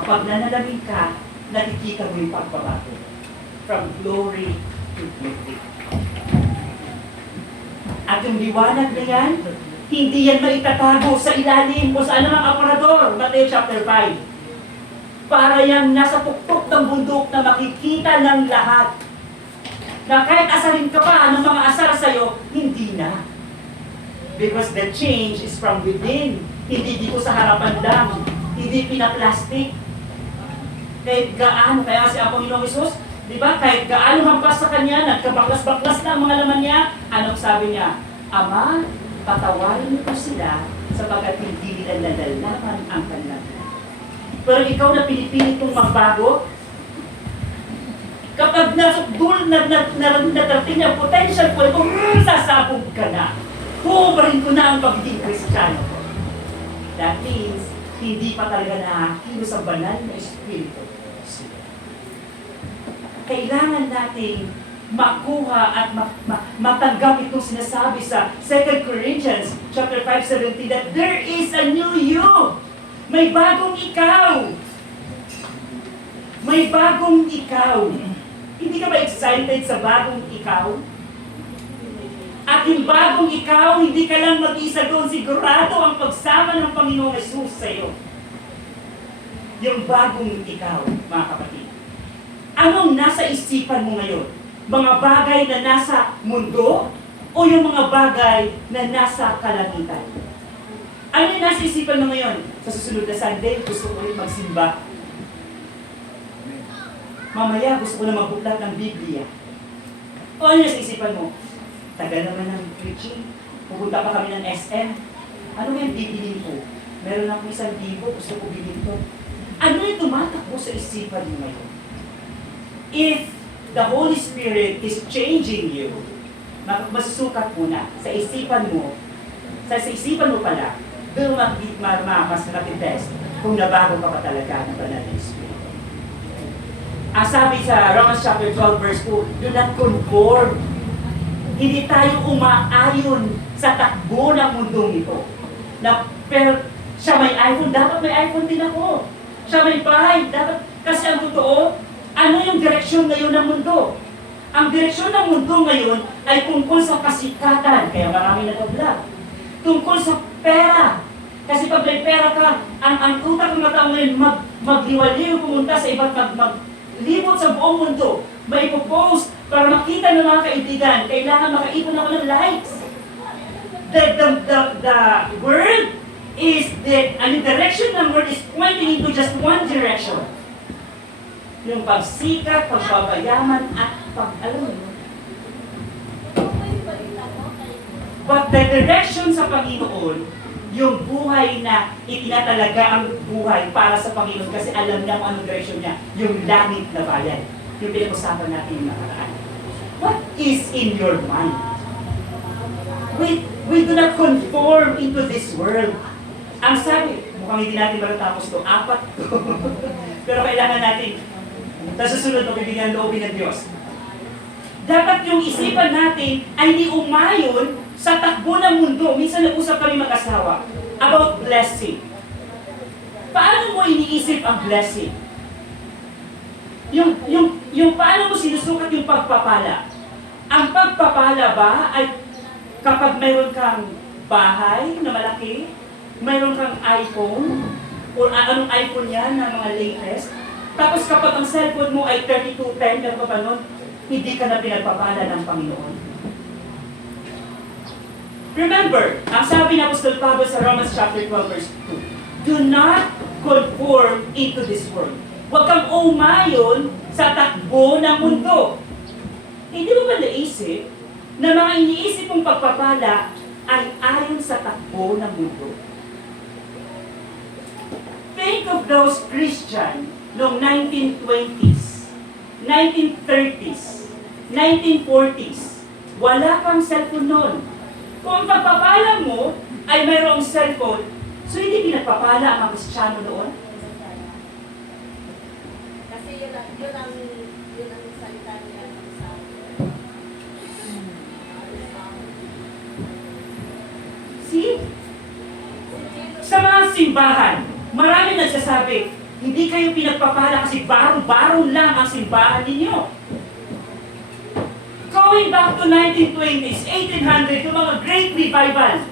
Kapag nanalamin ka, nakikita mo yung pagbabago. From glory to glory. At yung liwanag na yan, hindi yan maitatago sa ilalim o sa anumang aparador. Mateo chapter 5. Para yan nasa tuktok ng bundok na makikita ng lahat. Na kahit asarin ka pa ng mga asar sa'yo, hindi na. Because the change is from within. Hindi dito sa harapan lang. Hindi pinaplastic. Kahit gaano, kaya si Panginoong Hesus, di ba, kahit gaano hampas sa kanya, nagkabaklas-baklas na ang mga laman niya, anong sabi niya? Ama, patawarin mo sila sapagkat hindi nila nadalaman ang kanilang. Pero ikaw na pinipilit kong magbago, kapag narating niya potential po, sasabog ka na. Huubarin ko na ang pagiging Kristiyano ko. That means, hindi pa talaga nakakilos sa banal na Espiritu. Kailangan nating makuha at matanggap itong sinasabi sa 2 Corinthians chapter 5:17 that there is a new you. May bagong ikaw. May bagong ikaw. Hindi ka ba excited sa bagong ikaw? At yung bagong ikaw, hindi ka lang mag-isa doon. Sigurado ang pagsama ng Panginoong Hesus sa iyo. Yung bagong ikaw, mga kapatid. Anong nasa isipan mo ngayon? Mga bagay na nasa mundo o yung mga bagay na nasa kalangitan? Ano yung nasa isipan mo ngayon? Sa susunod na Sunday, gusto ko rin magsimba. Mamaya, gusto ko na magbuklat ng Biblia. O ano nasa isipan mo? Tagal naman ng preaching. Pupunta pa kami ng SM. Ano yung bibilin ko? Meron akong 1,000, gusto ko bilhin ko. Ano yung tumatakbo sa isipan mo ngayon? If the Holy Spirit is changing you, masusukat mo na sa isipan mo Sa isipan mo pala, doon mas matitest kung nabago ka pa talaga ng banal na Espiritu. Ang sabi sa Romans chapter 12 verse 2, do not conform. Hindi tayo umaayon sa takbo ng mundong ito. Pero siya may iPhone, dapat may iPhone din ako. Siya may bahay, dapat, kasi ang totoo, ano yung direksyon ngayon ng mundo? Ang direksyon ng mundo ngayon ay tungkol sa kasikatan, kaya marami nag-vlog. Tungkol sa pera. Kasi pag may pera ka, ang utak ng mga tao ngayon magliwaliw pumunta sa iba't maglibot sa buong mundo. May post para makita ng mga kaibigan, kailangan makaipon ako ng likes. The world is the direction ng world is pointing into just one direction. Yung pagsikat, pagbabayaman, at alam mo. But the direction sa Panginoon, yung buhay na itinatalaga ang buhay para sa Panginoon kasi alam niya kung anong direction niya, yung langit na bayan. Yung pinag-usapan natin yung nakaraan. What is in your mind? We do not conform into this world. Ang sabi, mukhang hindi natin matatapos ito, 4 pero kailangan natin, sa susunod na bibigyan loobin ng Diyos. Dapat yung isipan natin ay hindi umayon sa takbo ng mundo. Minsan nag-usap kami mag-asawa about blessing. Paano mo iniisip ang blessing? Yung paano mo sinusukat yung pagpapala? Ang pagpapala ba ay kapag mayroon kang bahay na malaki, mayroon kang iPhone, o anong iPhone yan na mga latest, tapos kapag ang cellphone mo ay 3210, pero pa nun, hindi ka na pinagpapala ng Panginoon. Remember, ang sabi ng Apostol Pablo sa Romans chapter 12 verse 2, do not conform into this world. Huwag kang umayon sa takbo ng mundo. Hindi mo ba naisip na mga iniisip mong pagpapala ay ayon sa takbo ng mundo? Think of those Christians noong 1920s, 1930s, 1940s. Wala pang cellphone noon. Kung ang pagpapala mo ay mayroong cellphone, so hindi pinagpapala ang mga Kristiyano noon? Kasi yun ang salita nila sa See? Sa mga simbahan, marami nagsasabi, hindi kayo pinagpapala kasi barong-barong lang ang simbahan ninyo. Going back to 1920s, 1800, yung mga great revival,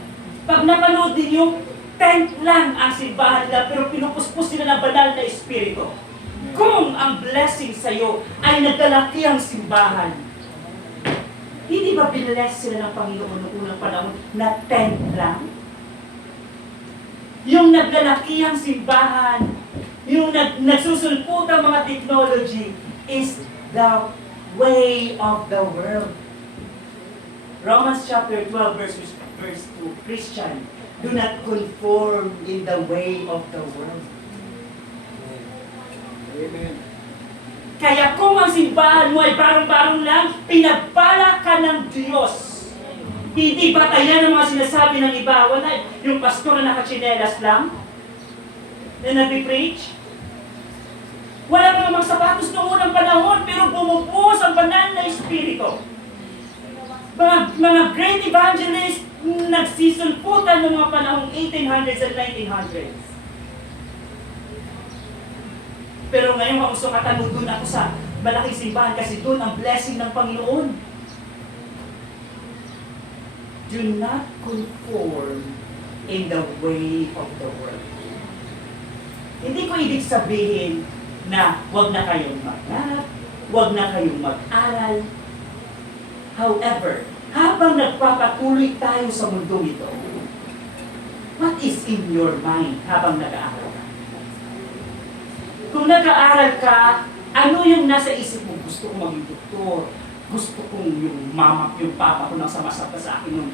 pag napanood din yung tent lang ang simbahan nila, pero pinupuspos nila ng banal na espiritu. Kung ang blessing sa'yo ay naglalaki ang simbahan, hindi ba binless sila ng Panginoon noong unang panahon na tent lang? Yung naglalaki ang simbahan, yung nagsusulpot ang mga technology is the way of the world. Romans chapter 12 verse 2, Christian, do not conform in the way of the world. Amen. Kaya kung ang simbahan mo ay barong-barong lang, pinagpala ka ng Diyos. Hindi batayan ang mga sinasabi ng iba. Wala, yung pastor na nakachinelas lang, na nag-preach. Wala pa namang sapatos noong unang panahon, pero bumubuhos ang banal na espiritu. Mga great evangelists nagsisulputan ng mga panahong 1800s and 1900s. Pero ngayon ang gusto katanong, doon ako sa malaking simbahan kasi doon ang blessing ng Panginoon. Do not conform in the way of the world. Hindi ko ibig sabihin na huwag na kayong maghanap, huwag na kayong mag-aral. However, habang nagpapatuloy tayo sa mundo ito, what is in your mind habang nag-aaral ka? Kung nag-aaral ka, ano yung nasa isip mo? Gusto kong maging doktor, gusto kong yung mama, yung papa ko nang samasap sa akin.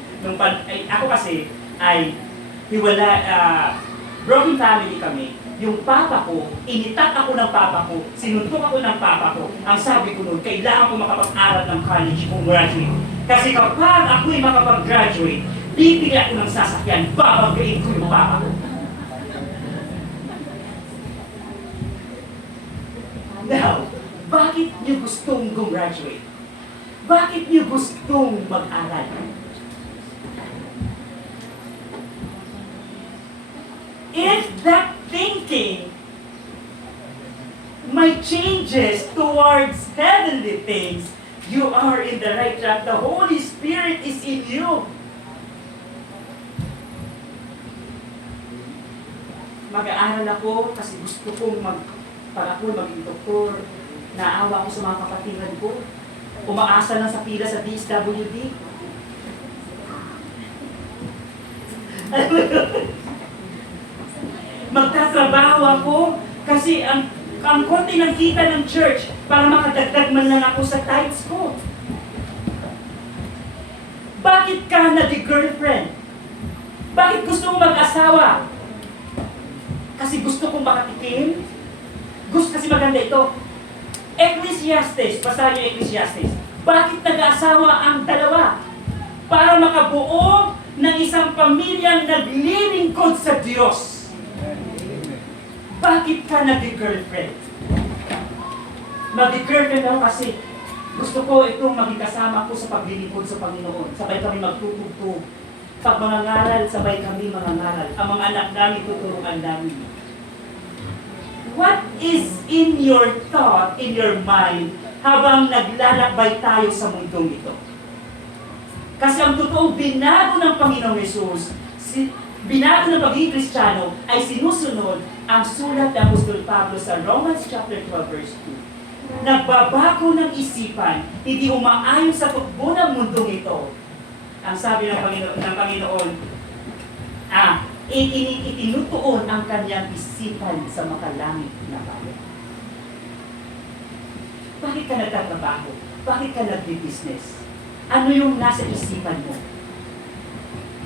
Ako kasi ay broken family kami. Yung papa ko, initak ako ng papa ko, sinuntok ako ng papa ko. Ang sabi ko noon, kailangan ko makapag-aral ng college kung graduate. Kasi kapag ako'y makapag-graduate, bibili ako ng sasakyan, babagayin ko yung papa ko. Now, bakit niyo gustong gumraduate? Bakit niyo gustong mag-aral? If that thinking my changes towards heavenly things, you are in the right track. The Holy Spirit is in you. Mag-aaral ako kasi gusto kong para ako maging doktor. Naawa ko sa mga kapatiran ko. Umaasa lang sa pila sa DSWD. Magtatrabaho ako kasi ang konti ng kita ng church para makadagdag man lang ako sa tithes ko. Bakit ka nag-girlfriend? Bakit gusto mo mag-asawa? Kasi gusto kong makatikim? Gusto kasi maganda ito. Ecclesiastes, basahin niyo Ecclesiastes. Bakit nag-asawa ang dalawa? Para makabuo ng isang pamilyang naglilingkod sa Diyos. Bakit ka nag-girlfriend? Mag-girlfriend ako kasi gusto ko itong maging kasama ko sa paglilingkod sa Panginoon. Sabay kami magtutugtog. Pag mangangaral, sabay kami mangangaral. Ang mga anak namin, tuturuan namin. What is in your thought, in your mind, habang naglalakbay tayo sa mundong ito? Kasi ang totoong binago ng Panginoong Yesus, binago ng pagiging Kristiyano, ay sinusunod ang sulat ng Apostol Pablo sa Romans chapter 12, verse 2. Nagbabago ng isipan, hindi umaayon sa tukbo ng mundong ito. Ang sabi ng Panginoon, itinutuon ang kanyang isipan sa makalangit na bayan. Bakit ka nagtatrabaho? Bakit ka nagbi-business? Ano yung nasa isipan mo?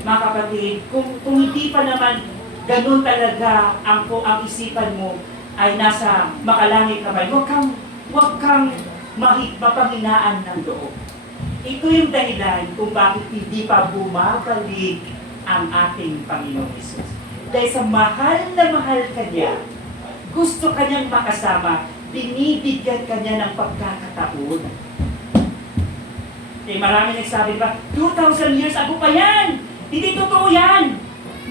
Mga kapatid, kung hindi pa naman ganun talaga ang isipan mo ay nasa makalangit na bayan, huwag kang mapanghinaan ng loob. Ito yung dahilan kung bakit hindi pa bumabalik ang ating Panginoong Hesus. Dahil sa mahal na mahal Kanya, gusto Kanyang makasama, binibigyan Kanya ng pagkakataon. Marami nagsabi ba, 2,000 years ago pa yan! Hindi totoo yan!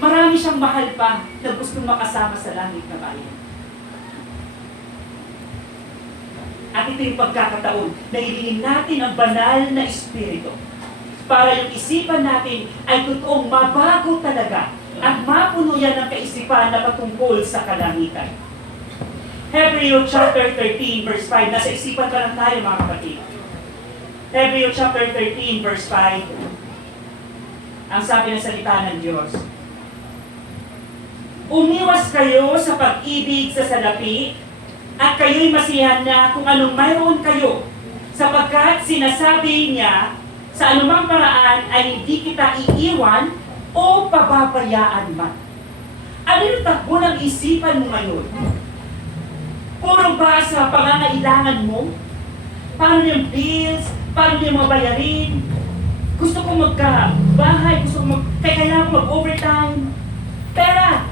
Marami siyang mahal pa na gustong makasama sa langit na bayan. At ito yung pagkakataon na hilingin natin ang banal na Espiritu para yung isipan natin ay totoong mabago talaga at mapuno yan ng kaisipan na patungkol sa kalangitan. Hebreo chapter 13 verse 5. Nasa isipan pa lang tayo mga kapatid. Hebreo chapter 13 verse 5. Ang sabi ng salita ng Diyos. Umiwas kayo sa pag-ibig sa salapi at kayo'y masiyahan na kung anong mayroon kayo sapagkat sinasabi niya sa anumang paraan ay hindi kita iiwan o pababayaan man. Ano yung takbo ng isipan mo ngayon? Puro ba sa pangangailangan mo? Paano yung bills? Paano yung mabayarin? Gusto ko magkabahay, kailangan ko mag-overtime. Pera!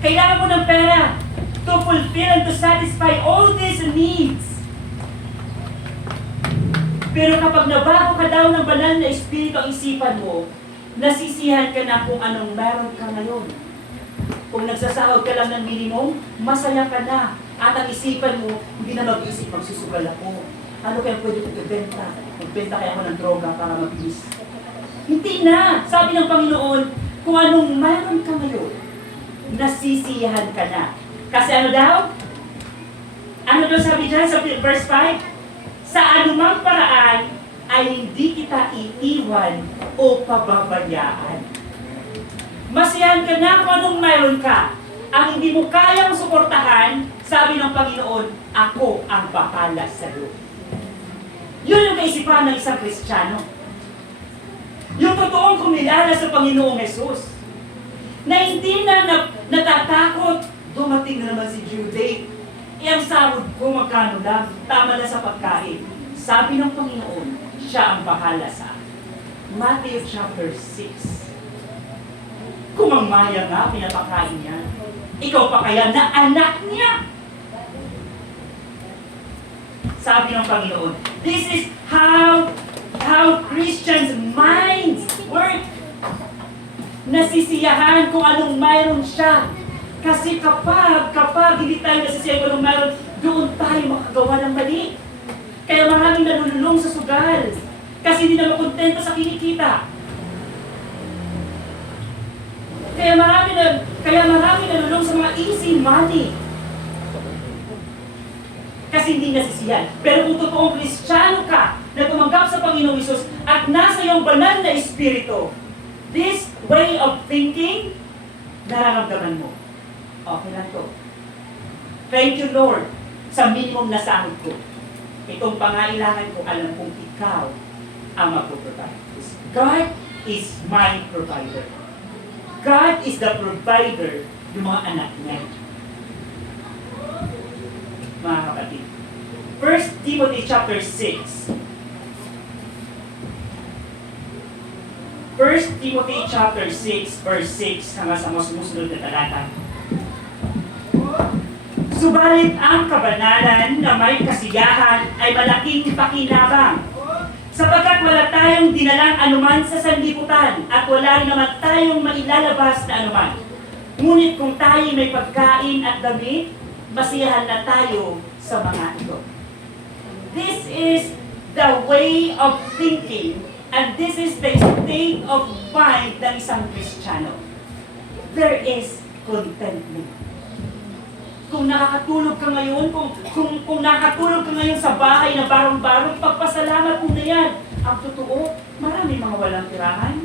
Kailangan mo ng pera to fulfill and to satisfy all these needs. Pero kapag nabago ka daw ng banal na Espiritu ang isipan mo, nasisihan ka na kung anong meron ka ngayon. Kung nagsasahod ka lang ng minimum, masaya ka na. At ang isipan mo, hindi na mag-isip, magsusugal ako. Ano kaya pwede kong ibenta? Magbenta kaya ako ng droga para mabilis. Hindi na! Sabi ng Panginoon, kung anong meron ka ngayon, nasisiyahan ka na. Kasi ano daw? Ano daw sabi dyan sa verse 5? Sa anumang paraan ay hindi kita iiwan o pababayaan. Masiyahan ka na kung anong mayroon ka. Ang hindi mo kayang suportahan, sabi ng Panginoon, ako ang bahala sa iyo. Yun yung kaisipan ng isang Kristiyano. Yung totoong kumilala sa Panginoong Hesus. Na hindi na natatakot, dumating na naman si due date. Ang sahod ko magkano lang, tama na sa pagkain. Sabi ng Panginoon, siya ang bahala sa akin. Matthew chapter 6. Kung ang Maya nga, pinapakain niya. Ikaw pa kaya na anak niya? Sabi ng Panginoon, this is how Christians' minds work. Nasisiyahan kung anong mayroon siya. Kasi kapag hindi tayo nasisiyahan kung anong mayroon, doon tayo makagawa ng mali. Kaya maraming nalululong sa sugal. Kasi hindi na makontento sa kinikita. Kaya marami nalulong sa mga easy money. Kasi hindi nasisiyan. Pero kung totoong Kristiyano ka, na tumanggap sa Panginoong Hesus at nasa iyong banal na espiritu, this way of thinking, nararamdaman mo. Okay lang to. Thank you, Lord, sa minimum na sahod ko. Itong pangailangan ko, alam kong ikaw ang mag-provide. God is my provider. God is the provider ng mga anak niya. Mga kapatid. 1 Timothy chapter 6. 1 Timothy chapter 6 verse 6 hanggang sa sumusunod na talata. Subalit ang kabanalan na may kasiyahan ay malaking pakinabang, sapagkat wala tayong dinalang anuman sa sanlibutan at wala rin naman tayong mailalabas na anuman. Ngunit kung tayo may pagkain at damit, masiyahan na tayo sa mga ito. This is the way of thinking and this is the state of mind ng isang Kristiyano. There is contentment. Kung nakakatulog ka ngayon, kung nakakatulog ka ngayon sa bahay na barong-barong, pagpasalamat mo na yan. Ang totoo, marami mga walang tirahan.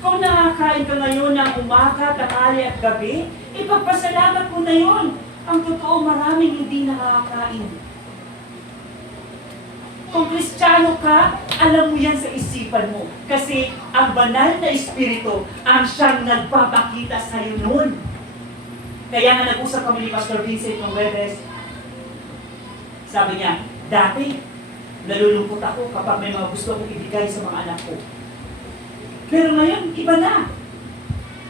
Kung nakakain ka ngayon ng umaga, tanghali at gabi, ipagpasalamat mo na yun. Ang totoo, maraming hindi nakakain. Kung Kristiyano ka, alam mo yan sa isipan mo. Kasi ang banal na espiritu ang siyang nagpapakita sa iyo noon. Kaya nga nag-usap kami ni Pastor Vincent ng Webes. Sabi niya, dati, nalulungkot ako kapag may mga gusto akong ibigay sa mga anak ko. Pero ngayon, iba na.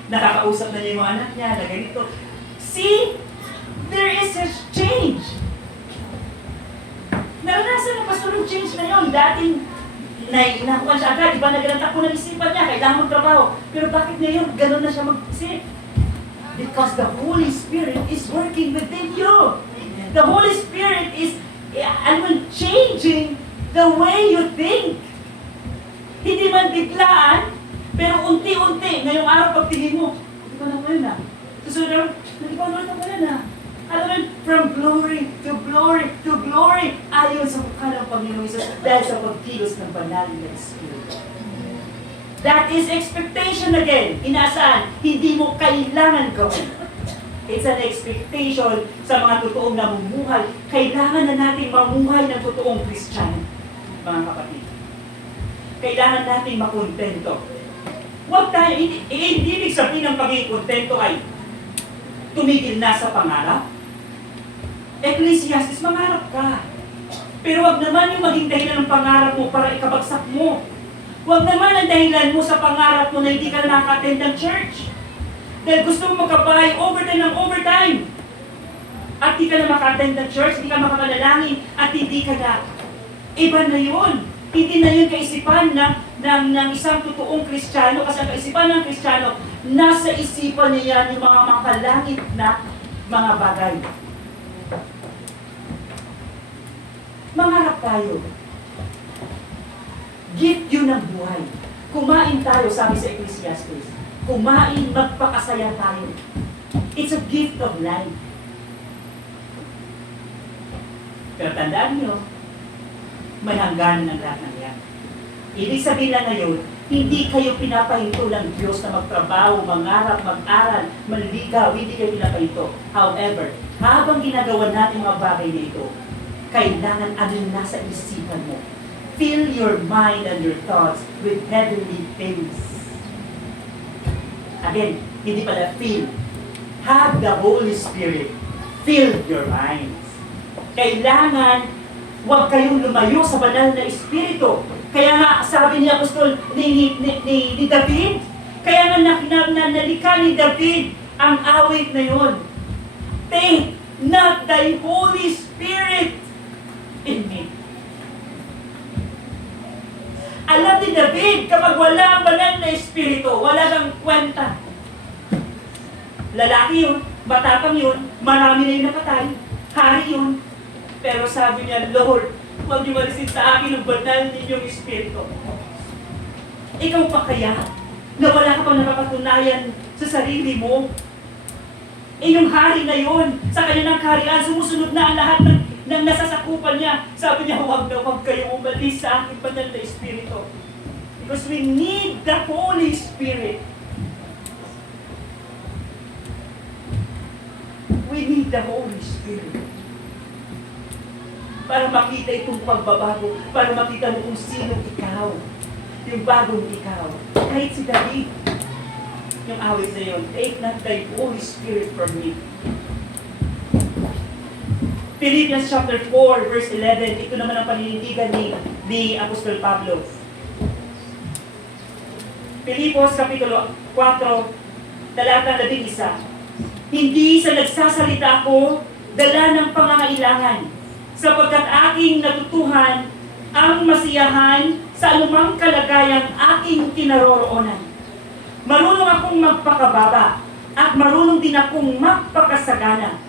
Nakakausap na niya yung mga anak niya na ganito. See, there is a change. Naranasan ng pastor yung change na yun. Dating, inakuha siya agad. Iba na ganang takbo ng isipan niya. Kailangan magtrabaho. Pero bakit ngayon, ganun na siya mag-isip? Because the Holy Spirit is working within you. The Holy Spirit is changing the way you think. Hindi man biglaan, pero unti-unti. Ngayong araw, pagtingin mo, hindi ko na ngayon na. Susunod, hindi ko na ngayon na. Alam mo, from glory to glory to glory, ayon sa mukha ng Panginoon Hesus dahil sa pagkilos ng banal na Espiritu. That is expectation again. Inaasahan, hindi mo kailangan gawin. It's an expectation sa mga totoong namumuhay. Kailangan na natin mamuhay ng totoong Kristiyano, mga kapatid. Kailangan natin makontento. Huwag tayo, hindi ibig sabihin ng pagiging kontento ay tumigil na sa pangarap. Ecclesiastes, mangarap ka. Pero wag naman yung maging dahilan ng pangarap mo para ikabagsak mo. Wag naman ang dahilan mo sa pangarap mo na hindi ka nakaka-attend ng church. Dahil gusto mo magkabahay overtime ng overtime. At hindi ka na maka-attend ng church, hindi ka makapanalangin, at hindi ka na. Iba na yun. Hindi na yun kaisipan ng isang totoong Kristiyano. Kasi ang kaisipan ng Kristiyano, nasa isipan niya yung mga makalangit na mga bagay. Mangarap tayo. Gift yun ng buhay. Kumain tayo, sabi sa Ecclesiastes. Kumain, magpakasaya tayo. It's a gift of life. Pero tandaan nyo, may hangganan ng lahat ng yan. Ibig sabihin lang ngayon, hindi kayo pinapahinto ng Diyos na magtrabaho, mangarap, mag-aral, manligaw, hindi kayo pinapahinto. However, habang ginagawa natin mga bagay na ito, kailangan ano yung nasa isipan mo. Fill your mind and your thoughts with heavenly things. Again, hindi pala fill. Have the Holy Spirit fill your minds. Kailangan huwag kayong lumayo sa banal na espiritu. Kaya nga, sabi ni Apostol ni David, Kaya nga nalikha ni David ang awit na yun. Take not thy Holy Spirit in me. Alam ni David, kapag wala ang banal na espiritu, wala kang kwenta. Lalaki yun, matapang yun, marami na yung napatay, hari yun. Pero sabi niya, Lord, huwag niyo malisin sa akin ang banal ninyong espiritu. Ikaw pa kaya, na wala ka pang nakapatunayan sa sarili mo? Yung hari na yun, sa kanyang kaharian, sumusunod na ang lahat ng nasasakupan niya. Sabi niya, huwag na huwag kayo umalis sa aking banal na espiritu. Because we need the Holy Spirit. We need the Holy Spirit. Para makita itong pagbabago, para makita mo kung sino ikaw. Yung bagong ikaw. Kahit si David, yung awit na yun, take not thy Holy Spirit from me. Philippians chapter 4, verse 11, ito naman ang paninindigan ni Apostol Pablo. Filipos kapitulo 4, talatang 11. Hindi sa nagsasalita ako, dala ng pangangailangan, sapagkat aking natutuhan ang masiyahan sa anumang kalagayang aking kinaroroonan. Marunong akong magpakababa at marunong din akong magpakasagana.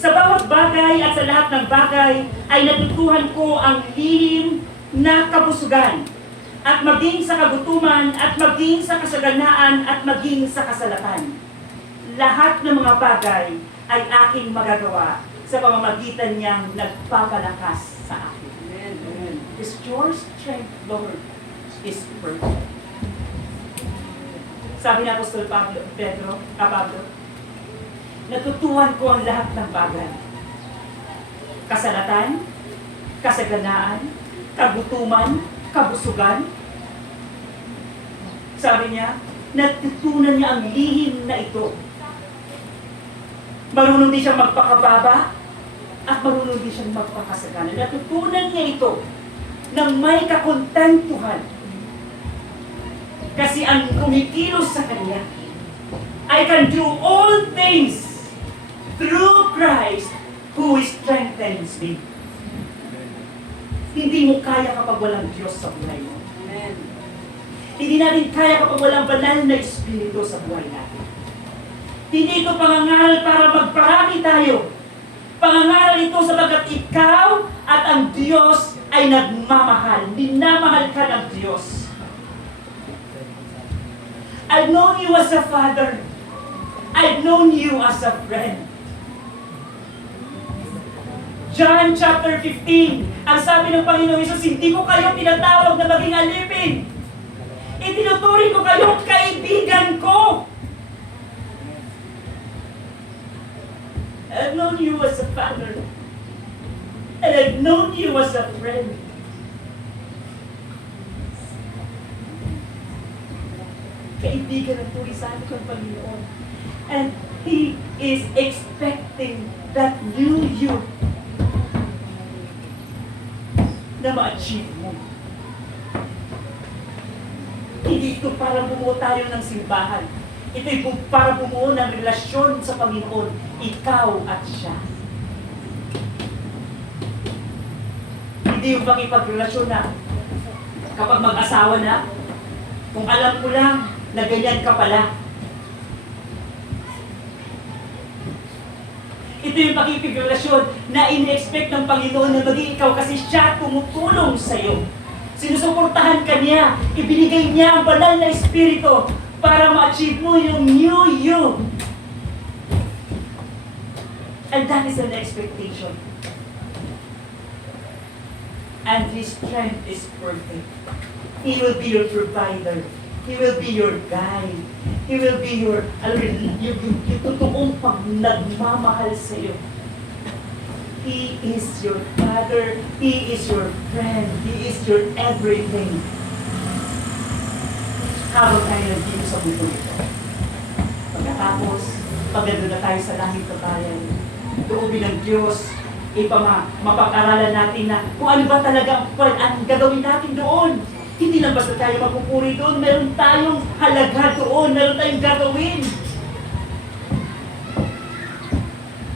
Sa bawat bagay at sa lahat ng bagay ay natutuhan ko ang lihim na kabusugan at maging sa kagutuman at maging sa kasaganaan at maging sa kasalatan. Lahat ng mga bagay ay aking magagawa sa pamamagitan niyang nagpapalakas sa akin. Amen. Because your strength, Lord, is perfect. Sabi ni Apostol Pablo, Pablo, natutuhan ko ang lahat ng bagay. Kasalatan, kasaganaan, kagutuman, kabusugan. Sabi niya, natutunan niya ang lihim na ito. Marunong din siyang magpakababa at marunong din siyang magpakasagana. Natutunan niya ito ng may kakontentuhan. Kasi ang kumikilos sa kanya, I can do all things through Christ who strengthens me. Hindi mo kaya kapag walang Diyos sa buhay mo. Amen. Hindi natin kaya kapag walang banal na Espiritu sa buhay natin. Hindi ito pangangaral para magparami tayo. Pangangaral ito sabagat ikaw at ang Diyos ay nagmamahal. Minamahal ka ng Diyos. I've known you as a father. I've known you as a friend. John chapter 15, ang sabi ng Panginoon Hesus, hindi ko kayo tinatawag na maging alipin. Itinuturing ko kayong kaibigan ko. I've known you as a father. And I've known you as a friend. Kaibigan ang tulisan ko ng Panginoon. And He is expecting that new you na ma-achieve mo. Hindi ito para bumuo tayo ng simbahan. Ito'y para bumuo ng relasyon sa Panginoon, ikaw at siya. Hindi yung pakipagrelasyon na kapag mag-asawa na, kung alam ko lang na ganyan ka pala. Ito yung pakipagrelasyon na in-expect ng Panginoon na maging ikaw kasi siya tumutulong sa'yo. Sinusuportahan ka niya, ibinigay niya ang banal na Espiritu para ma-achieve mo yung new you. And that is an expectation. And His strength is perfect. He will be your provider. He will be your guide. He will be your totoong pag nagmamahal sa iyo. He is your Father. He is your friend. He is your everything. Habang tayo dito sa mundo ito. Pagkatapos, pag nandun na tayo sa langit na bayan, tuubin ng Diyos, mapag-aralan natin na kung ano ba talaga ang gagawin natin doon. Hindi lang basta tayo magpupuri doon, meron tayong halaga doon, meron tayong gagawin.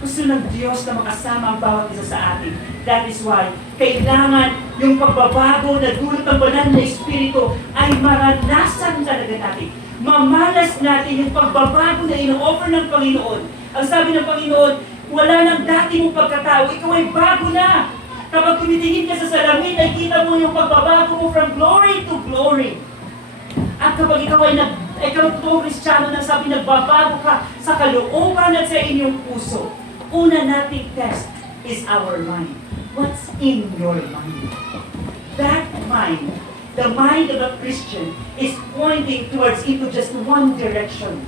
Gusto ng Diyos na makasama ang bawat isa sa atin. That is why, kailangan yung pagbabago na dulot ng banal na Espiritu ay maranasan talaga natin. Mamalas natin yung pagbabago na ino-offer ng Panginoon. Ang sabi ng Panginoon, wala nang dati mong pagkatao, ikaw ay bago na. Kapag tumitingin ka sa salamin, ay kita mo yung pagbabago mo from glory to glory. At kapag ikaw ay totoong Kristiyano na sabi, nagbabago ka sa kalooban at sa inyong puso, una nating test is our mind. What's in your mind? That mind, the mind of a Christian, is pointing towards into just one direction.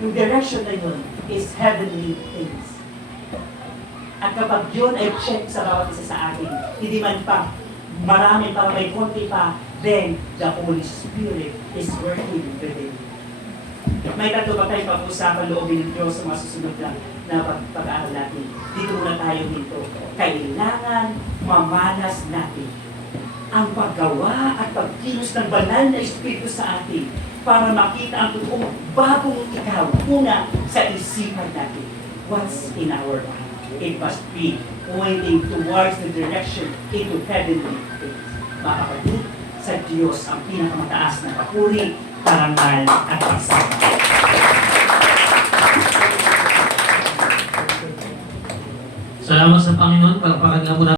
Yung direction na yun is heavenly things. At kapag yun ay check sa bawat isa sa atin, hindi man pa, marami pa, may konti pa, then the Holy Spirit is working within. May tatlo pa tayong pag-usapan loobin ng Diyos sa mga susunod na pag-aaral natin. Dito muna tayo dito. Kailangan mamanas natin ang paggawa at pagkilos ng banal na Espiritu sa atin para makita ang totoong bagong ikaw una sa isipan natin. What's in our mind? It must be pointing towards the direction into heavenly things. Mga kapatid, sa Diyos ang pinakamataas na papuri, karangal at pagsama. Salamat sa Panginoon. Palakpakan nga muna